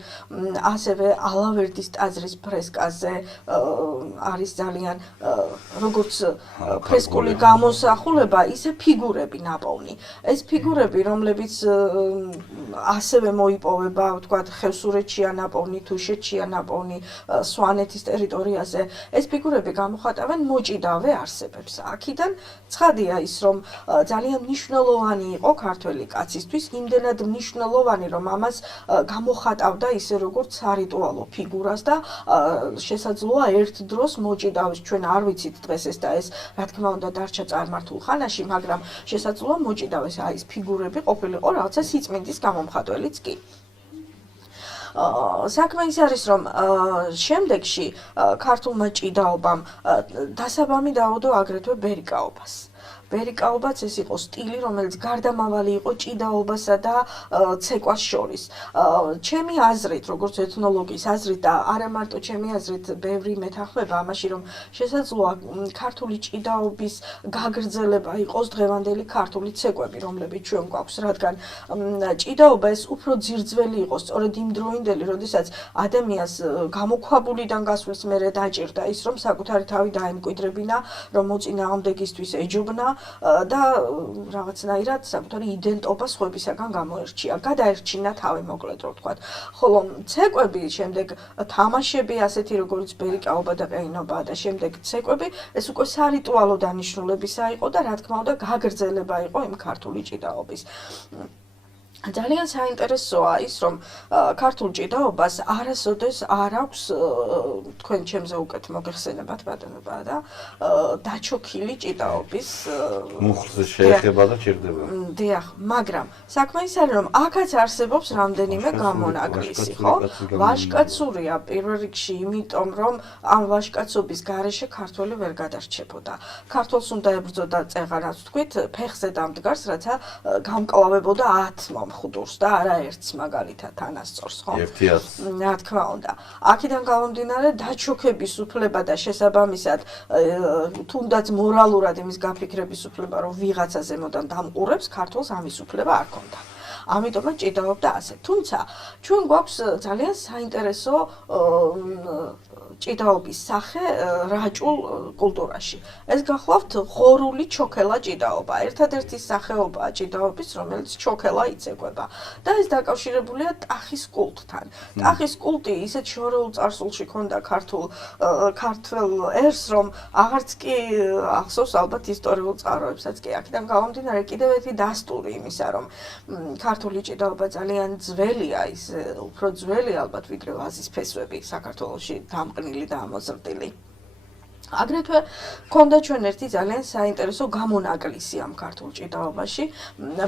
ასევე ალავერდის ტაძრის ფრესკაზე არის ძალიან როგორც ფრესკული გამოსახულება ისე ფიგურები ნაპოვნი. ეს ფიგურები, რომლებიც ასევე მოიპოვება, ვთქვათ, ხევსურეთშია ნაპოვნი, თუშეთშია ნაპოვნი, სვანეთის ტერიტორიაზე, ეს ფიგურები გამოხატავენ მოჭიდავე არსებებს. აქედან ცხადია ის, რომ ძალიან მნიშვნელოვანი იყო ქართველი კაცისთვის, იმდენად მნიშვნელოვანი, რომ ამას გამოხატავდა ისე როგორც სარიტუალო ფიგურას და შესაძლოა ერთ დროს მოჭიდავის, ჩვენ არ ვიცით დღეს ეს და ეს, რა თქმა უნდა, დარჩა წარმართულ ხანაში, მაგრამ შესაძლოა მოჭიდავეს ეს ფიგურები ყოფილიყო რაღაცა სიწმინდის გამომხატველიც კი. საქმე ის არის, რომ შემდეგში ქართულმა ჭიდაობამ დასაბამი დაუდო აგრეთვე ბერიკაობას. ბერიკაობაც ეს იყო სტილი, რომელიც გარდამავალი იყო ჭიდაობასა და ცეკვას შორის. ჩემი აზრით, როგორც ეთნოლოგის აზრით და არა მარტო ჩემი აზრით, ბევრი მეთანხმება ამაში, რომ შესაძლოა ქართული ჭიდაობის გაგრძელება იყოს დღევანდელი ქართული ცეკვები, რომლებიც ჩვენ გვაქვს, რადგან ჭიდაობა ეს უფრო ძირძველი იყო, სწორედ იმ დროინდელი, როდესაც ადამიანს გამოქვაბულიდან გასვლის მერე დაჭირდა ის, რომ საკუთარი თავი დაემკვიდრებინა, რომ მოწინააღმდეგისთვის ეჯობნა და რაღაცნაირად საკუთარი იდენტობა სხვებისაგან გამოერჩია, გადაერჩინა თავი მოკლედ რო ვთქვათ. ხოლო ცეკვები, შემდეგ თამაშები, ასეთი როგორც ბერიკაობა და ყეინობა და შემდეგ ცეკვები, ეს უკვე სარიტუალო დანიშნულებისა იყო და რა თქმა უნდა გაგრძელება იყო იმ ქართული ჭიდაობის. ძალიან საინტერესოა ის, რომ ქართულ ჭიდაობას არასოდეს არ აქვს თქვენ ჩემზე უკეთ მოგეხსენებათ ბატონობა და დაჩოქილი ჭიდაობის მუხლზე შეეხება და ჭირდება. დიახ, მაგრამ საქმე ის არის, რომ აქაც არსებობს რამდენიმე გამონაკლისი, ხო? ვაჟკაცურია პირველ რიგში, იმიტომ რომ ამ ვაჟკაცობის გარეშე ქართველი ვერ გადარჩებოდა. ქართველს უნდა ებრძოდა წეღარაც თქვით, ფეხზე დამდგარს, რათა გამკლავებოდა 10 ხუდურს და არა ერთს მაგალითად თანასწორს, ხო? ერთიაც. რა თქმა უნდა. აქედან გამომდინარე დაჩოქების უფლება და შესაბამისად თუნდაც მორალურად იმის გაფიქრების უფლება, რომ ვიღაცა ზემოდან დამყურებს, ქართველს ამის უფლება არ ჰქონდა. ამიტომაც ჭიდაობდა ასე. თუმცა ჩვენ გვაქვს ძალიან საინტერესო ჭიდაობის სახე რაჭულ კულტურაში. ეს გახლავთ ღორული ჩოქელა ჭიდაობა. ერთადერთი სახეობაა ჭიდაობის, რომელიც ჩოქელა იცეკვება. და ეს დაკავშირებულია ტახის კულტთან. ტახის კულტი ისეთ შორეულ წარსულში ქონდა ქართველ ერს, რომ აღარც კი ახსოვს ალბათ ისტორიულ წყაროებსაც კი. აქედან გამომდინარე კიდევ ერთი დასტური იმისა, რომ ქართული ჭიდაობა ძალიან ძველია, ის უფრო ძველი ალბათ ვიდრე ვაზის ფესვები საქართველოში დამყნილი და ამოზრდილი. აგრეთვე ქონდა ჩვენ ერთი ძალიან საინტერესო გამონაკლისი ამ ქართულ ჭიდაობაში.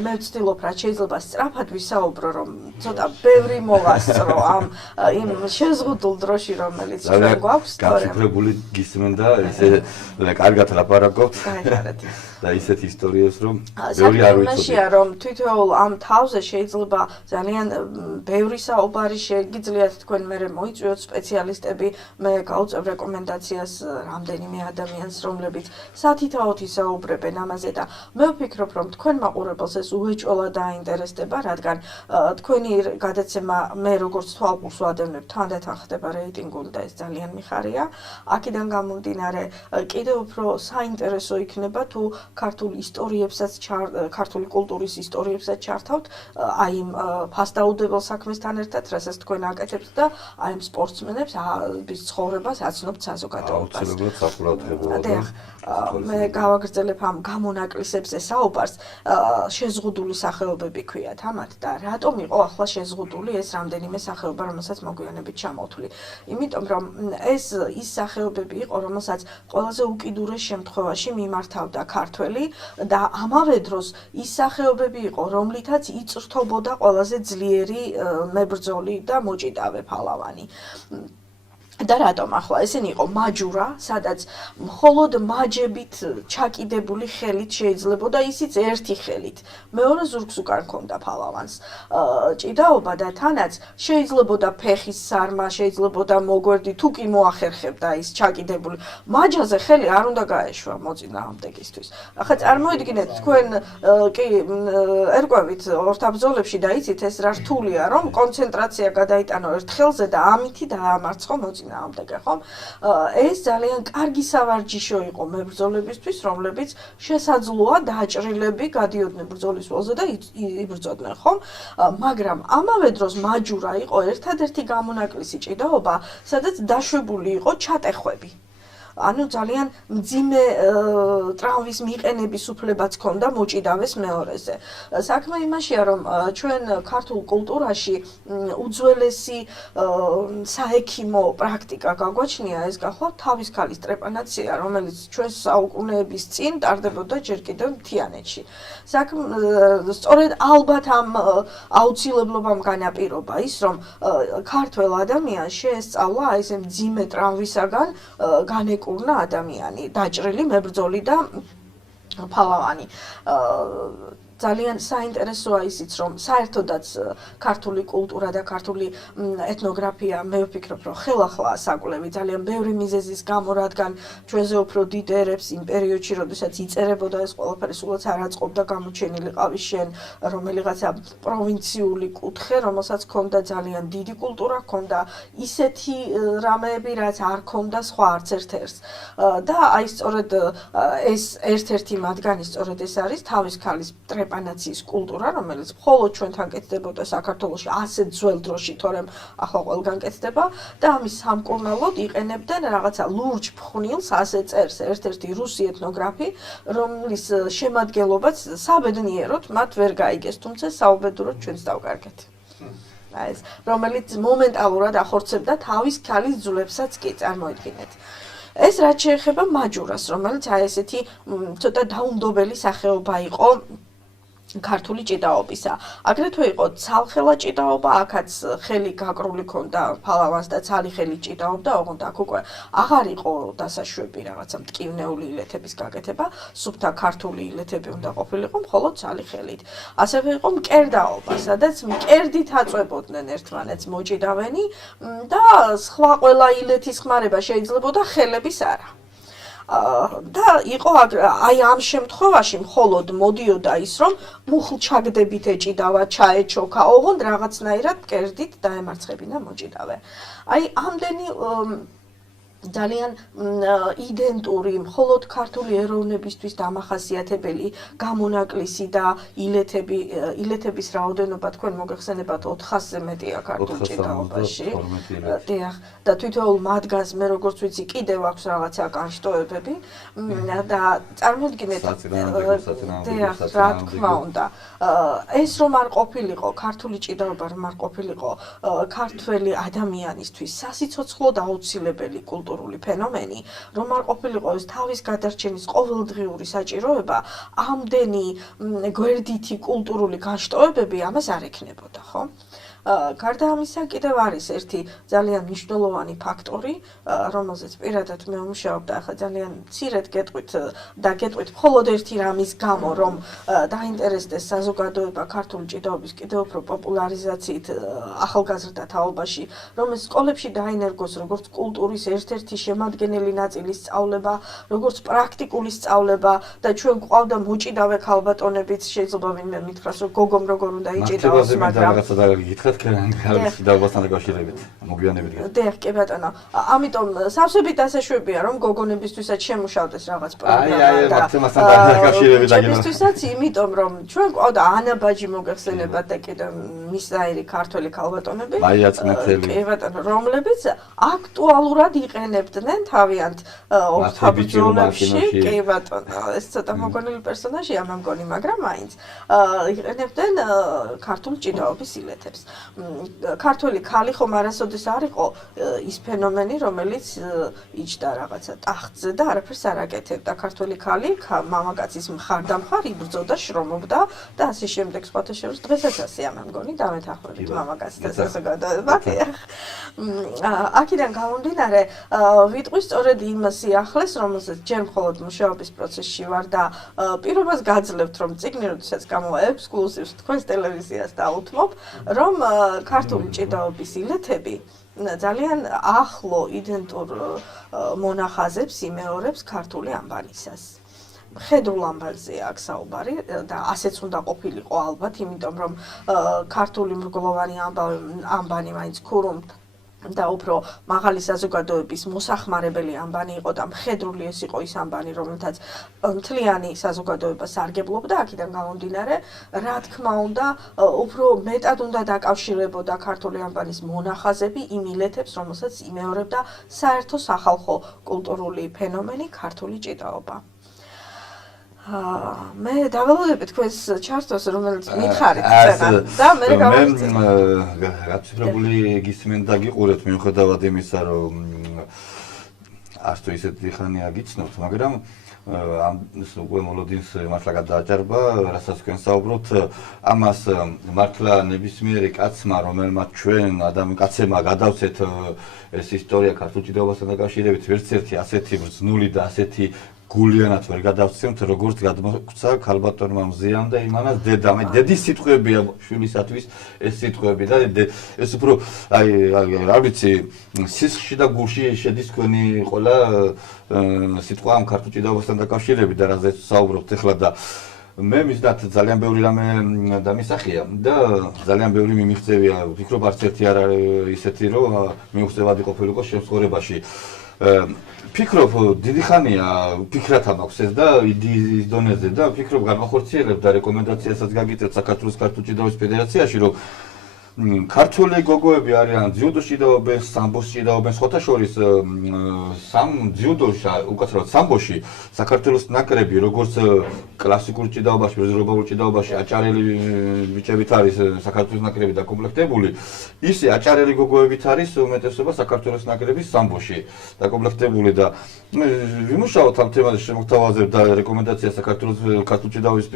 მე ვცდილობ რაც შეიძლება სწრაფად ვისაუბრო, რომ ცოტა ბევრი მოვასწრო ამ იმ შეზღუდულ დროში, რომელიც ჩვენ გვაქვს, გაციფრებული გისმენ და ესე კარგად ლაპარაკობთ. გაიხარეთ. და ისეთ ისტორიებს რომ ბევრი არ ვიცოდი. რომ თვითოეულ ამ თავზე შეიძლება ძალიან ბევრი საუბარი შეგიძლიათ თქვენ მე მოიწვიოთ სპეციალისტები, მე გავუწევ რეკომენდაციას რამდენიმე ადამიანს, რომლებიც სათითაოდ ისაუბრებენ ამაზე და მე ვფიქრობ, რომ თქვენ მაყურებელს ეს უეჭველად დაინტერესდება, რადგან თქვენი გადაცემა მე როგორც თვალყურს ვადევნებ, თანდათან ხდება რეიტინგული და ეს ძალიან მიხარია. აქედან გამომდინარე, კიდევ უფრო საინტერესო იქნება თუ ქართული ისტორიებსაც ქართული კულტურის ისტორიებსაც ჩართავთ აი იმ ფასდაუდებელ საქმესთან ერთად, რასაც თქვენ აკეთებთ და აი იმ სპორტსმენებს ვის ცხოვრებას აცნობთ საზოგადოებას. აუცილებლად საყურადღებოა და მე გავაგრძელებ ამ გამონაკლისებზე საუბარს, შეზღუდული სახეობები ქვიათ ამათ და რატომ იყო ახლა შეზღუდული ეს რამდენიმე სახეობა, რომელსაც მოგვიანებით ჩამოვთვლი. იმიტომ რომ ეს ის სახეობები იყო, რომელსაც ყველაზე უკიდურეს შემთხვევაში მიმართავდა ქართველი და ამავე დროს ის სახეობები იყო, რომლითაც იწრთობოდა ყველაზე ძლიერი მებრძოლი და მოჭიდავე ფალავანი. და რატომ ახლა ესენი იყო მაჯურა, სადაც მხოლოდ მაჯებით ჩაკიდებული ხელით შეიძლებოდა ისიც ერთი ხელით. მეორე ზურგს უკან ჰქონდა ფალავანს. ჭიდაობა და თანაც შეიძლებოდა ფეხის სარმა, შეიძლებოდა მოგვერდი, თუ კი მოახერხებდა ის ჩაკიდებული. მაჯაზე ხელი არ უნდა გაეშვა მოწინააღმდეგისთვის. ახლა წარმოიდგინეთ თქვენ კი ერკვევით ორთაბრძოლებში და იცით ეს რა რთულია, რომ კონცენტრაცია გადაიტანო ერთ ხელზე და ამითი დაამარცხო მოწინააღმდეგე. ხომ? ეს ძალიან კარგი სავარჯიშო იყო მებრძოლებისთვის, რომლებიც შესაძლოა დაჭრილები გადიოდნენ ბრძოლის ველზე და იბრძოდნენ, ხომ? მაგრამ ამავე დროს მაჯურა იყო ერთადერთი გამონაკლისი ჭიდაობა, სადაც დაშვებული იყო ჩატეხვები. ანუ ძალიან მძიმე ტრავმის მიყენების უფლებაც ჰქონდა მოჭიდავეს მეორეზე. საქმე იმაშია, რომ ჩვენ ქართულ კულტურაში უძველესი საექიმო პრაქტიკა გაგვაჩნია, ეს გახლავთ თავის ქალის ტრეპანაცია, რომელიც ჩვენ საუკუნეების წინ ტარდებოდა ჯერ კიდევ მთიანეთში. სწორედ ალბათ ამ აუცილებლობამ განაპირობა ის, რომ ქართველ ადამიანს შეესწავლა ესე მძიმე ტრავმისაგან განეკურნა ადამიანი, დაჭრილი მებრძოლი და ფალავანი. ძალიან საინტერესოა ისიც, რომ საერთოდაც ქართული კულტურა და ქართული ეთნოგრაფია, მე ვფიქრობ, რომ ხელახლაა საკვლევი ძალიან ბევრი მიზეზის გამო, რადგან ჩვენზე უფრო დიდ ერებს იმ პერიოდში, როდესაც იწერებოდა ეს ყველაფერი, სულაც არ აწყობდა გამოჩენილი ყავის შენ რომელიღაცა პროვინციული კუთხე, რომელსაც ჰქონდა ძალიან დიდი კულტურა, ჰქონდა ისეთი რამეები, რაც არ ჰქონდა სხვა არც ერთ-ერთს. და აი სწორედ ეს ერთ-ერთი მათგანი სწორედ ეს არის თავის ქალის ტრეპანაციის კულტურა, რომელიც მხოლოდ ჩვენთან კეთდებოდა საქართველოში ასეთ ძველ დროში, თორემ ახლა ყველგან კეთდება და ამის სამკურნალოდ იყენებდნენ რაღაცა ლურჯ ფხვნილს, ასე წერს ერთ-ერთი რუსი ეთნოგრაფი, რომლის შემადგენლობაც საბედნიეროდ მათ ვერ გაიგეს, თუმცა საუბედუროდ ჩვენს დავკარგეთ. ეს რომელიც მომენტალურად ახორცებდა თავის ქალის ძვლებსაც კი წარმოიდგინეთ. ეს რაც შეეხება მაჯურას, რომელიც აი ესეთი ცოტა დაუნდობელი სახეობა იყო ქართული ჭიდაობისა. აგრეთვე იყო ცალხელა ჭიდაობა, აქაც ხელი გაკრული ჰქონდა ფალავანს და ცალი ხელი ჭიდაობდა, ოღონდ აქ უკვე აღარ იყო დასაშვები რაღაცა მტკივნეული ილეთების გაკეთება, სუფთა ქართული ილეთები უნდა ყოფილიყო, მხოლოდ ცალი ხელით. ასევე იყო მკერდაობა, სადაც მკერდით აწვებოდნენ ერთმანეთს მოჭიდავენი და სხვა ყველა ილეთის ხმარება შეიძლებოდა ხელების არა. და იყო აი ამ შემთხვევაში მხოლოდ მოდიოდა ის, რომ მუხლჩაგდებით ეჭიდავა, ჩაეჩოქა, ოღონდ რაღაცნაირად მკერდით დაემარცხებინა მოჭიდავე. აი ამდენი ძალიან იდენტური, მხოლოდ ქართული ეროვნებისთვის დამახასიათებელი გამონაკლისი და ილეთების რაოდენობა თქვენ მოგეხსენებათ 400-ზე მეტია ქართულ ჭიდაობაში. დიახ, და თითოეულ მათგანს მე როგორც ვიცი, კიდევ აქვს რაღაცა განშტოებები და წარმოიდგინეთ, დიახ, რა თქმა უნდა, ეს რომ არ ყოფილიყო ქართული ჭიდაობა, რომ არ ყოფილიყო ქართველი ადამიანისთვის სასიცოცხლოდ აუცილებელი კულტურა კულტურული ფენომენი, რომ არ ყოფილიყო ეს თავის გადარჩენის ყოველდღიური საჭიროება, ამდენი გვერდითი კულტურული განშტოებები ამას არ ექნებოდა, ხო? გარდა ამისა კიდევ არის ერთი ძალიან მნიშვნელოვანი ფაქტორი, რომელზეც პირადად მე ვმუშაობ და ახლა ძალიან მცირედ გეტყვით და გეტყვით მხოლოდ ერთი რამის გამო, რომ დაინტერესდეს საზოგადოება ქართული ჭიდაობის კიდევ უფრო პოპულარიზაციით ახალგაზრდა თაობაში, რომ ეს სკოლებში დაინერგოს როგორც კულტურის ერთ-ერთი შემადგენელი ნაწილის სწავლება, როგორც პრაქტიკული სწავლება და ჩვენ გვყავდა მოჭიდავე ქალბატონებიც, შეიძლება ვინმე მითხრას, რომ გოგომ როგორ უნდა იჭიდაოს, მაგრამ ჭიდაობასთან დაკავშირებით, მოგვიანებით. დიახ, კი ბატონო. ამიტომ სავსებით დასაშვებია, რომ გოგონებისთვისაც შემუშავდეს რაღაც პროგრამა და მათემასთან დაკავშირებით აგება. ჩვენთვისაც, იმიტომ რომ ჩვენ ყავდა ანა ბაჯი მოგეხსენებათ და კიდევ მისაირი ქართველი ქალბატონები, მაია წნეთელი. კი ბატონო, რომლებიც აქტუალურად იყენებდნენ თავიანთ ორთაბრძოლებში, კი ბატონო, ეს ცოტა მოგონილი პერსონაჟია, მე მგონი, მაგრამ მაინც იყენებდნენ ქართულ ჭიდაობის ილეთებს. ქართველი ქალი ხომ არასოდეს არ იყო ის ფენომენი, რომელიც იჯდა რაღაცა ტახტზე და არაფერს არ აკეთებდა. ქართველი ქალი მამაკაცის მხარდამხარ იბრძოდა, შრომობდა და ასე შემდეგ. სხვათა შორის დღესაც ასეა, მე მგონი, დამეთანხმებით მამაკაცთა საზოგადოება. აქედან გამომდინარე, ვიტყვი სწორედ იმ სიახლეს, რომელზეც ჯერ მხოლოდ მუშაობის პროცესში ვარ და პირობას გაძლევთ, რომ წიგნი როდესაც გამოვა ექსკლუზივს თქვენს ტელევიზიას დაუთმობ, რომ ქართული ჭიდაობის ილეთები ძალიან ახლო იდენტურ მონახაზებს იმეორებს ქართული ამბანისას. მხედრულ ამბანზეა აქ საუბარი და ასეც უნდა ყოფილიყო ალბათ, იმიტომ რომ ქართული მრგლოვანი ამბანი მაინც ქურუმ და უფრო მაღალი საზოგადოების მოსახმარებელი ამბანი იყო და მხედრული ეს იყო ის ამბანი, რომელთაც მთლიანი საზოგადოება სარგებლობდა, აქედან გამომდინარე, რა თქმა უნდა, უფრო მეტად უნდა დაკავშირებოდა ქართული ამბანის მონახაზები იმ ილეთებს, რომელსაც იმეორებდა საერთო სახალხო კულტურული ფენომენი ქართული ჭიდაობა. მე დაველოდები თქვენს ჩართოს, რომელიც მითხარით წერან და მე გაცხრებული გისმენ და გიყურეთ მიუხედავად იმისა, რომ არც თუ ისეთი ხანია გიცნობთ, მაგრამ ამ უკვე მოლოდინს მართლა გადააჭარბა, რასაც თქვენ საუბრობთ, ამას მართლა ნებისმიერი კაცმა, რომელმაც ჩვენ კაცებმა გადავცეთ ეს ისტორია ქართულ ჭიდაობასთან დაკავშირებით, ვერც ერთი ასეთი ბრძნული და ასეთი გულიანად ვერ გადავცემთ, როგორც გადმოგვცა ქალბატონმა მზიამ და იმანაც დედამ. დედის სიტყვებია შვილისათვის ეს სიტყვები და ეს უფრო რა ვიცი, სისხლში და გულში შედის თქვენი ყველა სიტყვა ამ ქართულ ჭიდაობასთან დაკავშირებით და რაზეც საუბრობთ ახლა და მე მისდათ ძალიან ბევრი რამე დამისახია და ძალიან ბევრი მიმიღწევია. ვფიქრობ არც ერთი არ არის ისეთი, რომ მიუღწევადი ყოფილიყო შემსწორებაში. ფიქრობ, დიდი ხანია ფიქრათა მაქვს ეს და იდეის დონეზე და ფიქრობ განახორციელებ და რეკომენდაციასაც გაგიწევთ საქართველოს ქართული ჭიდაობის ფედერაციაში, რომ ქართველი გოგოები არიან ძიუდოში ჭიდაობენ, სამბოში ჭიდაობენ, სხვათა შორის ძიუდოში, უკაცრავად სამბოში საქართველოს ნაკრები, როგორც კლასიკურ ჭიდაობაში, ბრძოლობრივ ჭიდაობაში აჭარელი ბიჭებით არის საქართველოს ნაკრები დაკომპლექტებული, ისე აჭარელი გოგოებით არის უმეტესობა საქართველოს ნაკრების სამბოში დაკომპლექტებული და ვიმუშაოთ ამ თემაზე, შემოგთავაზებ და რეკომენდაცია საქართველოს ქართული ჭიდაობის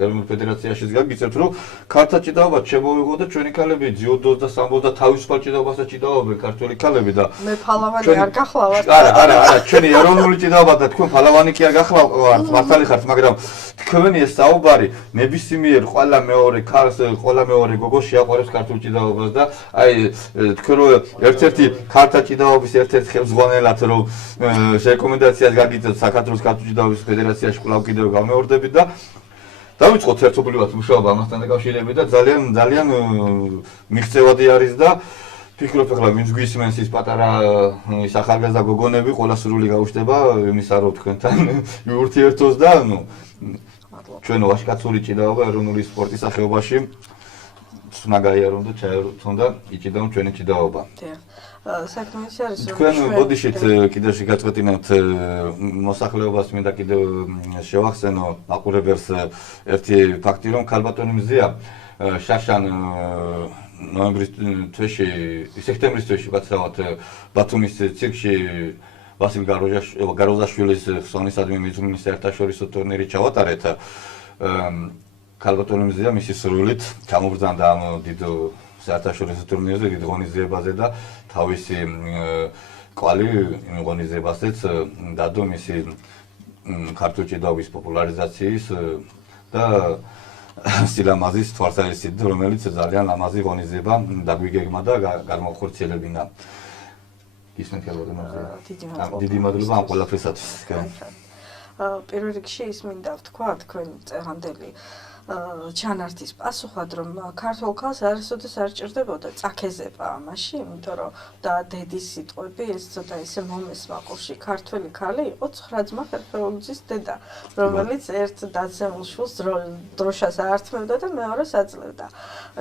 ეროვნულ ფედერაციაშიც გაგიწევთ, რომ ქართულ ჭიდაობას შემოვიღო და ჩვენი ქალები ძიუდოს და სამბოს და თავისუფალ ჭიდაობასაც ჭიდაობენ ქართველი ქალები და მე ფალავანი არ გახლავართ. არა, ჩვენი ეროვნული ჭიდაობა და თქვენ ფალავანი კი არ გახლავართ, მართალი ხართ, მაგრამ თქვენი ეს საუბარი ნებისმიერ ყველა მეორე ქალს, ყველა მეორე გოგოს შეაყვარებს ქართულ ჭიდაობას და აი თქვენ რო ერთ-ერთი ქართულ ჭიდაობის ერთ-ერთ ხელმძღვანელად რომ რეკომენდაციას გაგიწევთ საქართველოს ქართული ჭიდაობის ფედერაციაში კვლავ კიდევ გამეორდებით და დავიწყოთ ერთობლივად მუშაობა ამასთან დაკავშირებით და ძალიან მიღწევადი არის და ფიქრობ ახლა ვინც გვისმენს ის პატარა ის ახალგაზრდა გოგონები ყველა სრული გაუჩნდება იმისა რომ თქვენთან ურთიერთოს და ჩვენ ვაშკაცური ჭიდაობა ეროვნული სპორტის სახეობაში უნდა გაიარონ და ჩაერთონ და იჭიდონ ჩვენი ჭიდაობა. საქმე ის არის, რომ თქვენ ბოდიშით კიდევ შეგაწყვეტინებთ მოსახლეობას მინდა კიდევ შევახსენო მაყურებელს ერთი ფაქტი, რომ ქალბატონი მზია შაშან ნოემბრის თვეში, სექტემბრის თვეში კაცრავად ბათუმის ცირკში ვასილ გაროზაშვილის ხსოვნისადმი მიზუნის საერთაშორისო ტურნირი ჩავატარეთ. ქალბატონი მზია მისი სრულით ჩამობრძანდა ამ დიდ საერთაშორისო ტურნირზე, დიდ ღონისძიებაზე და თავისი კვალი იმ ღონისძიებაზეც დადო მისი ქართული ჭიდაობის პოპულარიზაციის და სილამაზის თვალსაზრისით, რომელიც ძალიან ლამაზი ღონისძიება დაგვიგეგმა და გამოხორციელებინა. ისმენთ ქალბატონი. დიდი მადლობა ამ ყველაფრისათვის. პირველ რიგში ის მინდა ვთქვა თქვენ წერანდელი ჩანართის პასუხად, რომ ქართულ ქალს არასოდეს არ ჭირდებოდა წაქეზება ამაში, იმიტომ რომ და დედის სიტყვები ეს ცოტა ისე მომესმა ყურში. ქართველი ქალი იყო 9 ძმა ხერხეულიძის დედა, რომელიც ერთ დაცემულ შვილს დროშას აართმევდა და მეორეს აძლევდა.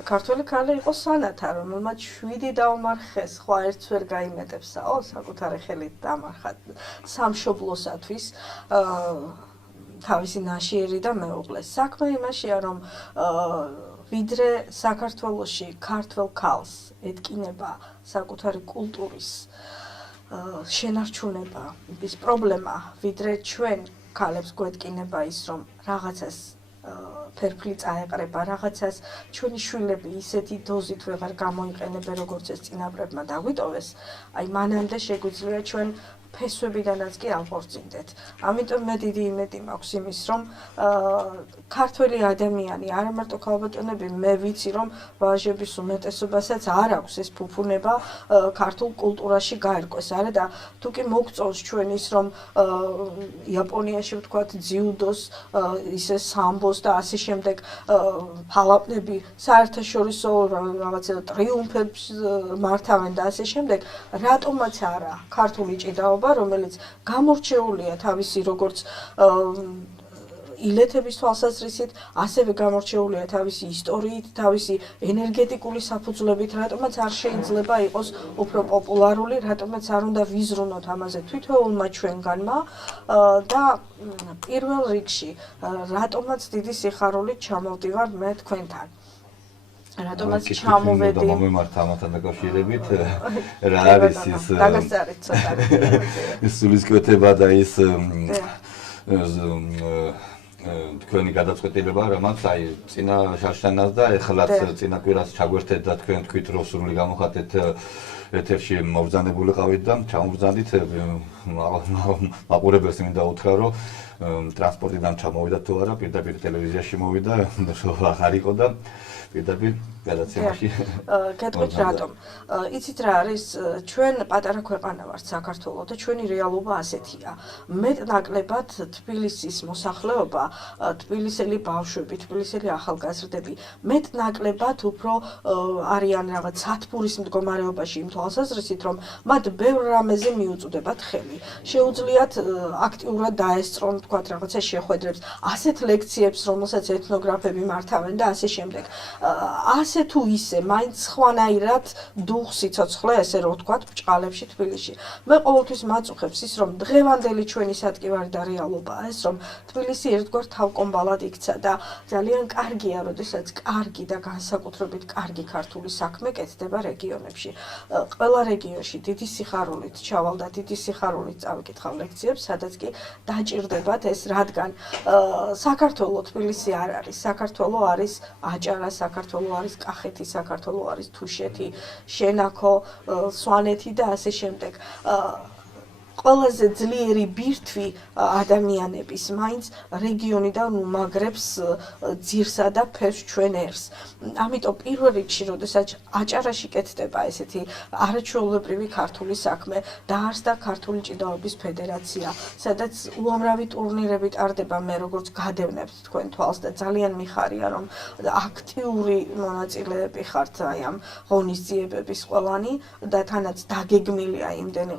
ქართველი ქალი იყო სანათა, რომელმაც 7 დაუმარხეს, სხვა ერთს ვერ გაიმეტებსაო, საკუთარი ხელით დამარხა სამშობლოსათვის. თავისი ნაშიერი და მეუღლეს. საქმე იმაშია, რომ ვიდრე საქართველოში ქართველ ქალს ეთკინება საკუთარი კულტურის შენარჩუნება, ის პრობლემა, ვიდრე ჩვენ ქალებს გვეთკინება ის, რომ რაღაცას ფერფლი წაეყრება, რაღაცას ჩვენი შვილები ისეთი დოზით ვეღარ გამოიყენებენ, როგორც ეს წინაპრებმა დაგვიტოვეს, აი მანამდე შეგვიძლია ჩვენ ფესვებიდანაც კი აღორწინდეთ. ამიტომ მე დიდი იმედი მაქვს იმის, რომ ქართველი ადამიანი, არა მარტო ქალბატონები, მე ვიცი, რომ ვაჟების უმეტესობასაც არ აქვს ეს ფუფუნება ქართულ კულტურაში გაერკვეს, არა და თუ კი მოგწონს ჩვენ ის, რომ იაპონიაში ვთქვათ ძიუდოს, ისე სამბოს და ასე შემდეგ ფალაპნები საერთაშორისო რაღაცა ტრიუმფებს მართავენ და ასე შემდეგ, რატომაც არა ქართული ჭიდაობა, რომელიც გამორჩეულია თავისი როგორც ილეთების თვალსაზრისით, ასევე გამორჩეულია თავისი ისტორიით, თავისი ენერგეტიკული საფუძვლებით, რატომაც არ შეიძლება იყოს უფრო პოპულარული, რატომაც არ უნდა ვიზრუნოთ ამაზე თვითოულმა ჩვენგანმა და პირველ რიგში, რატომაც დიდი სიხარულით ჩამოვდივარ მე თქვენთან. რატომაც ჩამოვედი მომემართა ამათთან დაკავშირებით რა არის ის დაგასწარეთ ცოტა სულისკვეთება და ის თქვენი გადაწყვეტილება რამაც აი წინა შარშანას და ეხლაც წინა კვირას ჩაგვერთეთ და თქვენ თქვით რომ სრული გამოხატეთ ეთერში მობრძანებულიყავით და ჩამობრძანდით მაყურებელს მინდა უთხრა რომ ტრანსპორტიდან ჩამოვიდა თუ არა პირდაპირ ტელევიზიაში მოვიდა აღარ იყო და პირდაპირ გადაცემაში გეტყვით რატომ იცით რა არის ჩვენ პატარა ქვეყანა ვართ საქართველო და ჩვენი რეალობა ასეთია მეტნაკლებად თბილისის მოსახლეობა თბილისელი ბავშვები თბილისელი ახალგაზრდები მეტნაკლებად უფრო არიან რაღაც სათბურის მდგომარეობაში იმ თვალსაზრისით რომ მათ ბევრ რამეზე მიუწვდებათ ხელი შეუძლიათ აქტიურად დაესწრონ თქვათ რაღაცა შეხვედრებს ასეთ ლექციებს რომელსაც ეთნოგრაფები მართავენ და ასე შემდეგ ასე თუ ისე მაინც სხვანაირად დუხს იცოცხლე ესე რომ ვთქვათ ბჭყალებში თბილისში მე ყოველთვის მაწუხებს ის რომ დღევანდელი ჩვენი სატკივარი და რეალობაა ეს რომ თბილისი ერთგვარ თავკომბალად იქცა და ძალიან კარგია როდესაც კარგი და განსაკუთრებით კარგი ქართული საქმე კეთდება რეგიონებში ყველა რეგიონში დიდი სიხარულით ჩავალ და დიდი სიხარულით წავიკითხავ ლექციებს სადაც კი დაჭირდებათ ეს რადგან საქართველო თბილისი არ არის საქართველო არის აჭარა საქართველო არის კახეთი საქართველო არის თუშეთი შენაქო სვანეთი და ასე შემდეგ ყველაზე ძლიერი ბირთვი ადამიანების მაინც რეგიონიდან უმაგრებს ძირსა და ფერს ჩვენ ერს. ამიტომ პირველ რიგში, როდესაც აჭარაში კეთდება ესეთი არაჩვეულებრივი ქართული საქმე, დაარსდა ქართული ჭიდაობის ფედერაცია, სადაც უამრავი ტურნირები ტარდება, მე როგორც გადევნებთ თქვენ თვალს და ძალიან მიხარია, რომ აქტიური მონაწილეები ხართ აი ამ ღონისძიებების ყველანი და თანაც დაგეგმილია იმდენი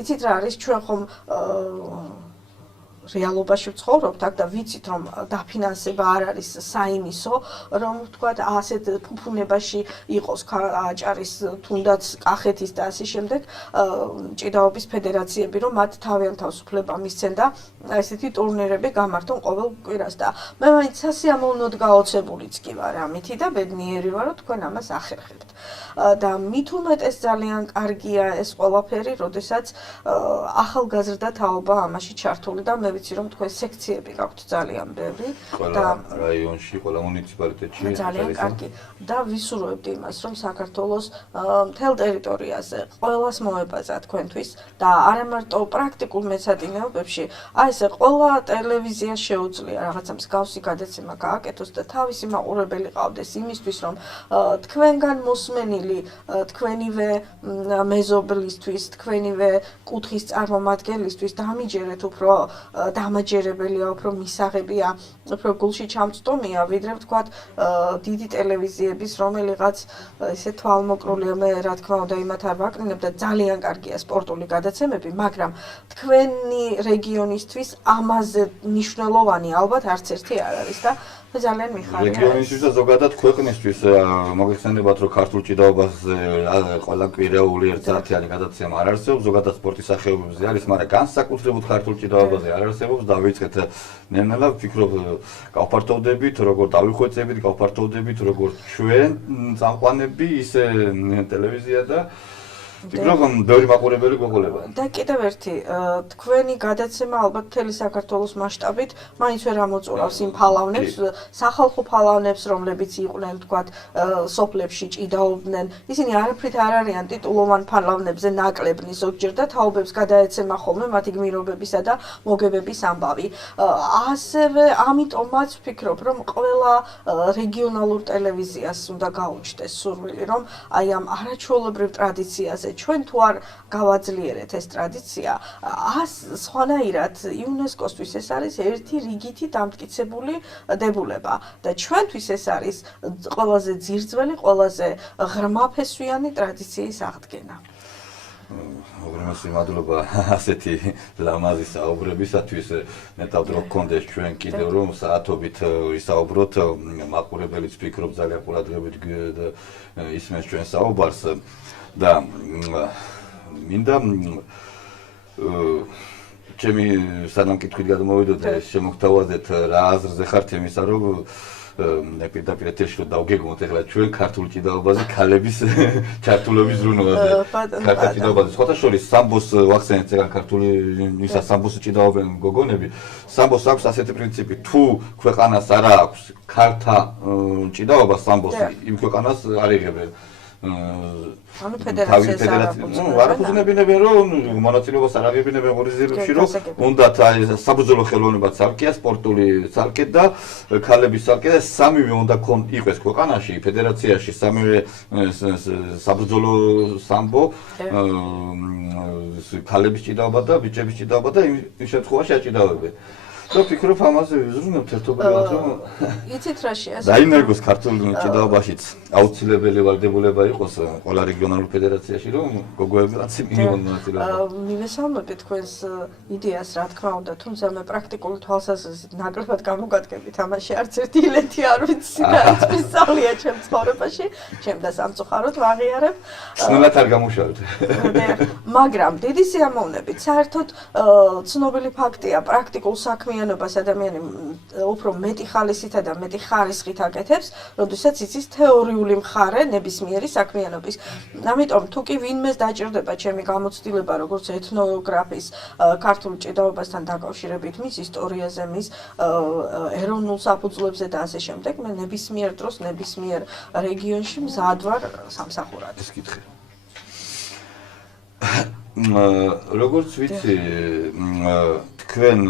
იცით რა არის ჩვენ ხომ რეალობაში ვცხოვრობთ აქ და ვიცით რომ დაფინანსება არ არის საინისო რომ ვთქვათ ასეთ ფუფუნებაში იყოს აჭარის თუნდაც კახეთის და ასე შემდეგ ჭიდაობის ფედერაციები რომ მათ თავიანთ თავისუფლება მისცენ და ესეთი ტურნირები გამართონ ყოველ კვირას და მე მაინც სასიამოვნოდ გაოცებულიც კი ვარ ამითი და ბედნიერი ვარ რომ თქვენ ამას ახერხებთ და მით უმეტეს ძალიან კარგია ეს ყველაფერი როდესაც ახალგაზრდა თაობა ამაში ჩართული და მე ვიცი რომ თქვენ სექციები გაქვთ ძალიან ბევრი და რაიონში, ყველა მუნიციპალიტეტში ძალიან კარგი და ვისურვებდი იმას რომ საქართველოს მთელ ტერიტორიაზე ყველას მოებაზა თქვენთვის და არა მარტო პრაქტიკულ მეცადინეობებში აი ესე ყველა ტელევიზია შეუძლია რაღაცა მსგავსი გადაცემა გააკეთოს და თავისი მაყურებელი ყავდეს იმისთვის რომ თქვენგან მოსმენილი თქვენივე მეზობლისთვის თქვენივე კუთხის წარმომადგენლისთვის დამიჯერეთ უფრო დამაჯერებელია უფრო მისაღებია უფრო გულში ჩამწტომია ვიდრე ვთქვათ დიდი ტელევიზიების რომელიღაც ესე თვალმოკრულია მე რა თქმა უნდა იმათ არ ვაკრინებ და ძალიან კარგია სპორტული გადაცემები მაგრამ თქვენი რეგიონისთვის ამაზე მნიშვნელოვანი ალბათ არც ერთი არ არის და ძალიან მიხარია რეგიონისთვის და ზოგადად ქვეყნისთვის მოგეხსენებათ რომ ქართულ ჭიდაობაზე ყველა კვირეული ერთსაათიანი გადაცემა არ არსებობს ზოგადად სპორტის სახეობებზე არის მაგრამ განსაკუთრებულად ქართულ ჭიდაობაზე არ არსებობს დავიწყეთ ნელა ვფიქრობ გავფართოვდებით როგორ დავიხვეწებით გავფართოვდებით როგორ ჩვენ წამყვანები ისე ტელევიზია და ვფიქრობ ბევრი მაყურებელი გვეყოლება და კიდევ ერთი თქვენი გადაცემა ალბათ მთელი საქართველოს მასშტაბით მაინც ვერ ამოწურავს იმ ფალავნებს სახალხო ფალავნებს რომლებიც იყვნენ თქვათ სოფლებში ჭიდაობდნენ ისინი არაფრით არ არიან ტიტულოვან ფალავნებზე ნაკლებნი ზოგჯერ და თაობებს გადაეცემა ხოლმე მათი გმირობებისა და მოგებების ამბავი ასევე ამიტომაც ვფიქრობ რომ ყველა რეგიონალურ ტელევიზიას უნდა გაუჩნდეს სურვილი რომ აი ამ არაჩვეულებრივ ტრადიციაზე ჩვენ თუ არ გავაძლიერეთ ეს ტრადიცია სხვანაირად იუნესკოსთვის ეს არის ერთი რიგითი დამტკიცებული დებულება და ჩვენთვის ეს არის ყველაზე ძირძველი ყველაზე ღრმაფესვიანი ტრადიციის აღდგენა უღრმესი მადლობა ასეთი ლამაზი საუბრებისათვის მეტად რო გქონდეს ჩვენ კიდევ რომ საათობით ვისაუბროთ მაყურებელიც ფიქრობ ძალიან ყურადღებით ისმენს ჩვენ საუბარს და მინდა ჩემი სანამ კითხვით გადმოვიდოდე შემოგთავაზეთ რა აზრზე ხართ იმისა რომ პირდაპირ ეთერში რომ დავგეგმოთ ეხლა ჩვენ ქართულ ჭიდაობაზე ქალების ჩართულობის ზრუნვაზე ქართულ ჭიდაობაზე სხვათა შორის სამბოს ვახსენეთ ეგან ქართული ისა სამბოს ჭიდაობენ გოგონები სამბოს აქვს ასეთი პრინციპი თუ ქვეყანას არ აქვს ქართა ჭიდაობა სამბოს იმ ქვეყანას არ იღებენ ანუ ფედერაციას არ აფუძნებინებენ რომ მონაწილეობას არ აღებინებენ ორგანიზაციებში რომ უნდათ აი საბრძოლო ხელოვნება ცალკეა სპორტული ცალკე და ქალების ცალკე და სამივე უნდა იყოს ქვეყანაში ფედერაციაში სამივე საბრძოლო სამბო ქალების ჭიდაობა და ბიჭების ჭიდაობა და იმ შემთხვევაში აჭიდავებენ და ფიქრობ ამაზე ვიზრუნებთ ერთობლივად რომ იცით რა შეასრულა დაინერგოს ქართულ ჭიდაობაშიც აუცილებელი ვალდებულება იყოს ყველა რეგიონალურ ფედერაციაში რომ გოგოებიც მიიღონ მონაწილეობა მივესალმები თქვენს იდეას რა თქმა უნდა თუმცა მე პრაქტიკული თვალსაზრისით ნაკლებად გამოგადგებით ამაში არც ერთი ილეთი არ ვიცი რა სპეციალია ჩემ ცხოვრებაში ჩემ და სამწუხაროდ ვაღიარებ ცნულად არ გამუშავეთ მაგრამ დიდი სიამოვნებით საერთოდ ცნობილი ფაქტია პრაქტიკულ საქმე ადამიანი უფრო მეტი ხალისითა და მეტი ხარისხით აკეთებს, როდესაც იცის თეორიული მხარე ნებისმიერი საქმიანობის. ამიტომ თუ კი ვინმეს დაჭირდება ჩემი გამოცდილება, როგორც ეთნოგრაფის ქართულ ჭიდაობასთან დაკავშირებით, მის ისტორიაზე, მის ეროვნულ საფუძვლებზე და ასე შემდეგ, მე ნებისმიერ დროს, ნებისმიერ რეგიონში მზად ვარ სამსახურად. ეს კითხე. როგორც ვიცი, თქვენ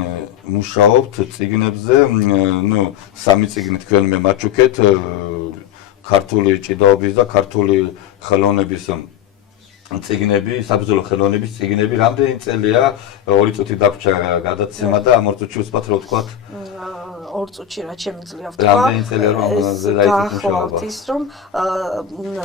მუშაობთ წიგნებზე, ნუ სამი წიგნი თქვენ მე მაჩუქეთ ქართული ჭიდაობის და ქართული ხელოვნების წიგნები, საბრძოლო ხელოვნების წიგნები, რამდენი წელია 2 წუთი დაგვჭა გადაცემა და ამ 2 წუთში უცბად რო ვთქვათ 2 წუთში რა შემიძლია ვთქვა. რამდენი წელია რომ დაიწყო მუშაობა? ის რომ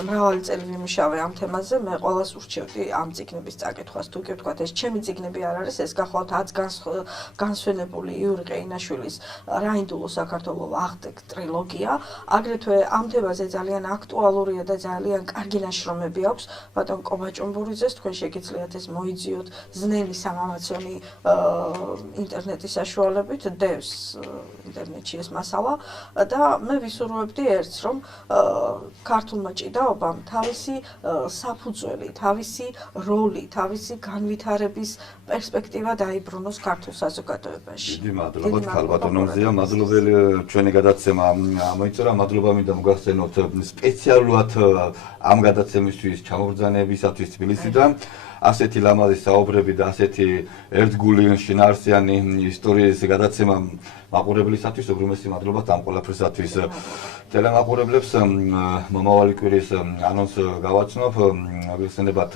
მრავალი წელი ვიმუშავე ამ თემაზე, მე ყველას ურჩევდი ამ წიგნების წაკითხვას, თუ კი ვთქვათ ეს ჩემი წიგნები არ არის, ეს გახლავთ 10 განსვენებული იური ყეინაშვილის რაინდულო საქართველო ვახტეკ ტრილოგია, აგრეთვე ამ თემაზე ძალიან აქტუალურია და ძალიან კარგი ნაშრომები აქვს, ბატონ ჭუმბურიძეს, თქვენ შეგიძლიათ ეს მოიძიოთ ზნელი სამამაცონი ინტერნეტის საშუალებით, დევს ინტერნეტში ეს მასალა და მე ვისურვებდი ერთს, რომ ქართულმა ჭიდაობამ თავისი საფუძველი, თავისი როლი, თავისი განვითარების პერსპექტივა დაიბრუნოს ქართულ საზოგადოებაში. დიდი მადლობა ქალბატონომზეა, მადლობელი ჩვენი გადაცემა მოიწურა, მადლობა მინდა მოგახსენოთ სპეციალურად ამ გადაცემისთვის ჩამობრძანებისათვის თბილისიდან ასეთი ლამაზი საუბრები და ასეთი ერთგული შინაარსიანი ისტორიის გადაცემა მაყურებლისათვის უღრმესი მადლობა ამ ყველაფრისათვის. ტელემაყურებლებს მომავალი კვირის ანონს გავაცნობ, მოგეხსენებათ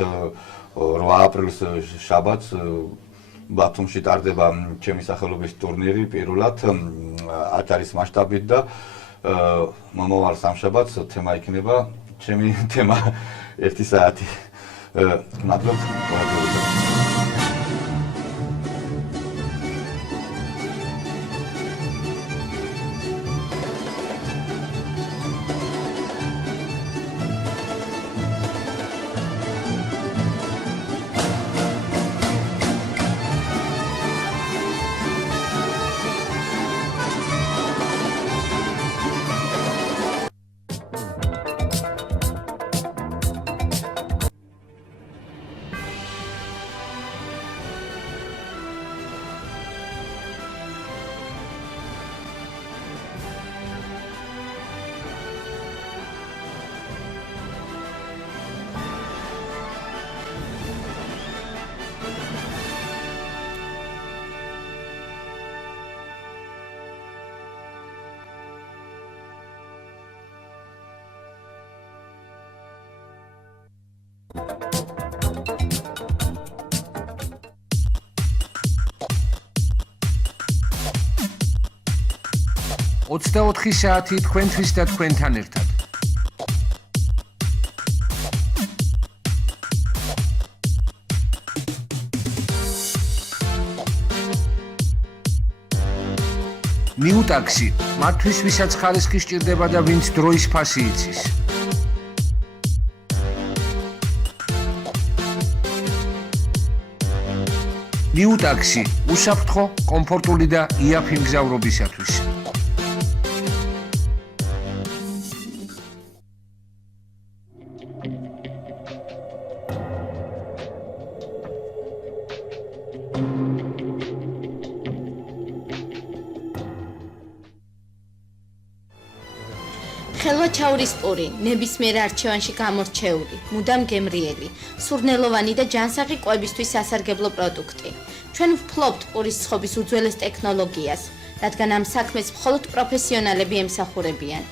8 აპრილს შაბათს ბათუმში ტარდება ჩემი სახელობის ტურნირი პირველად აჭარის მასშტაბით და მომავალ სამშაბათს თემა იქნება ჩემი თემა 1 საათი. მადლობთ ყველაფერზე. ოცდაოთხი საათი თქვენთვის და თქვენთან ერთად. ნიუტაქსი, მათთვის ვისაც ხარისხი სჭირდება და ვინც დროის ფასი იცის. ნიუტაქსი, უსაფრთხო, კომფორტული და იაფი მგზავრობისათვის. ხელვაჩაურის ნებისმიერ არჩევანში გამორჩეული, მუდამ გემრიელი, სურნელოვანი და ჯანსაღი კვებისთვის სასარგებლო პროდუქტი. ჩვენ ვფლობთ პურის ცხობის უძველეს ტექნოლოგიას, რადგან ამ საქმეს მხოლოდ პროფესიონალები ემსახურებიან.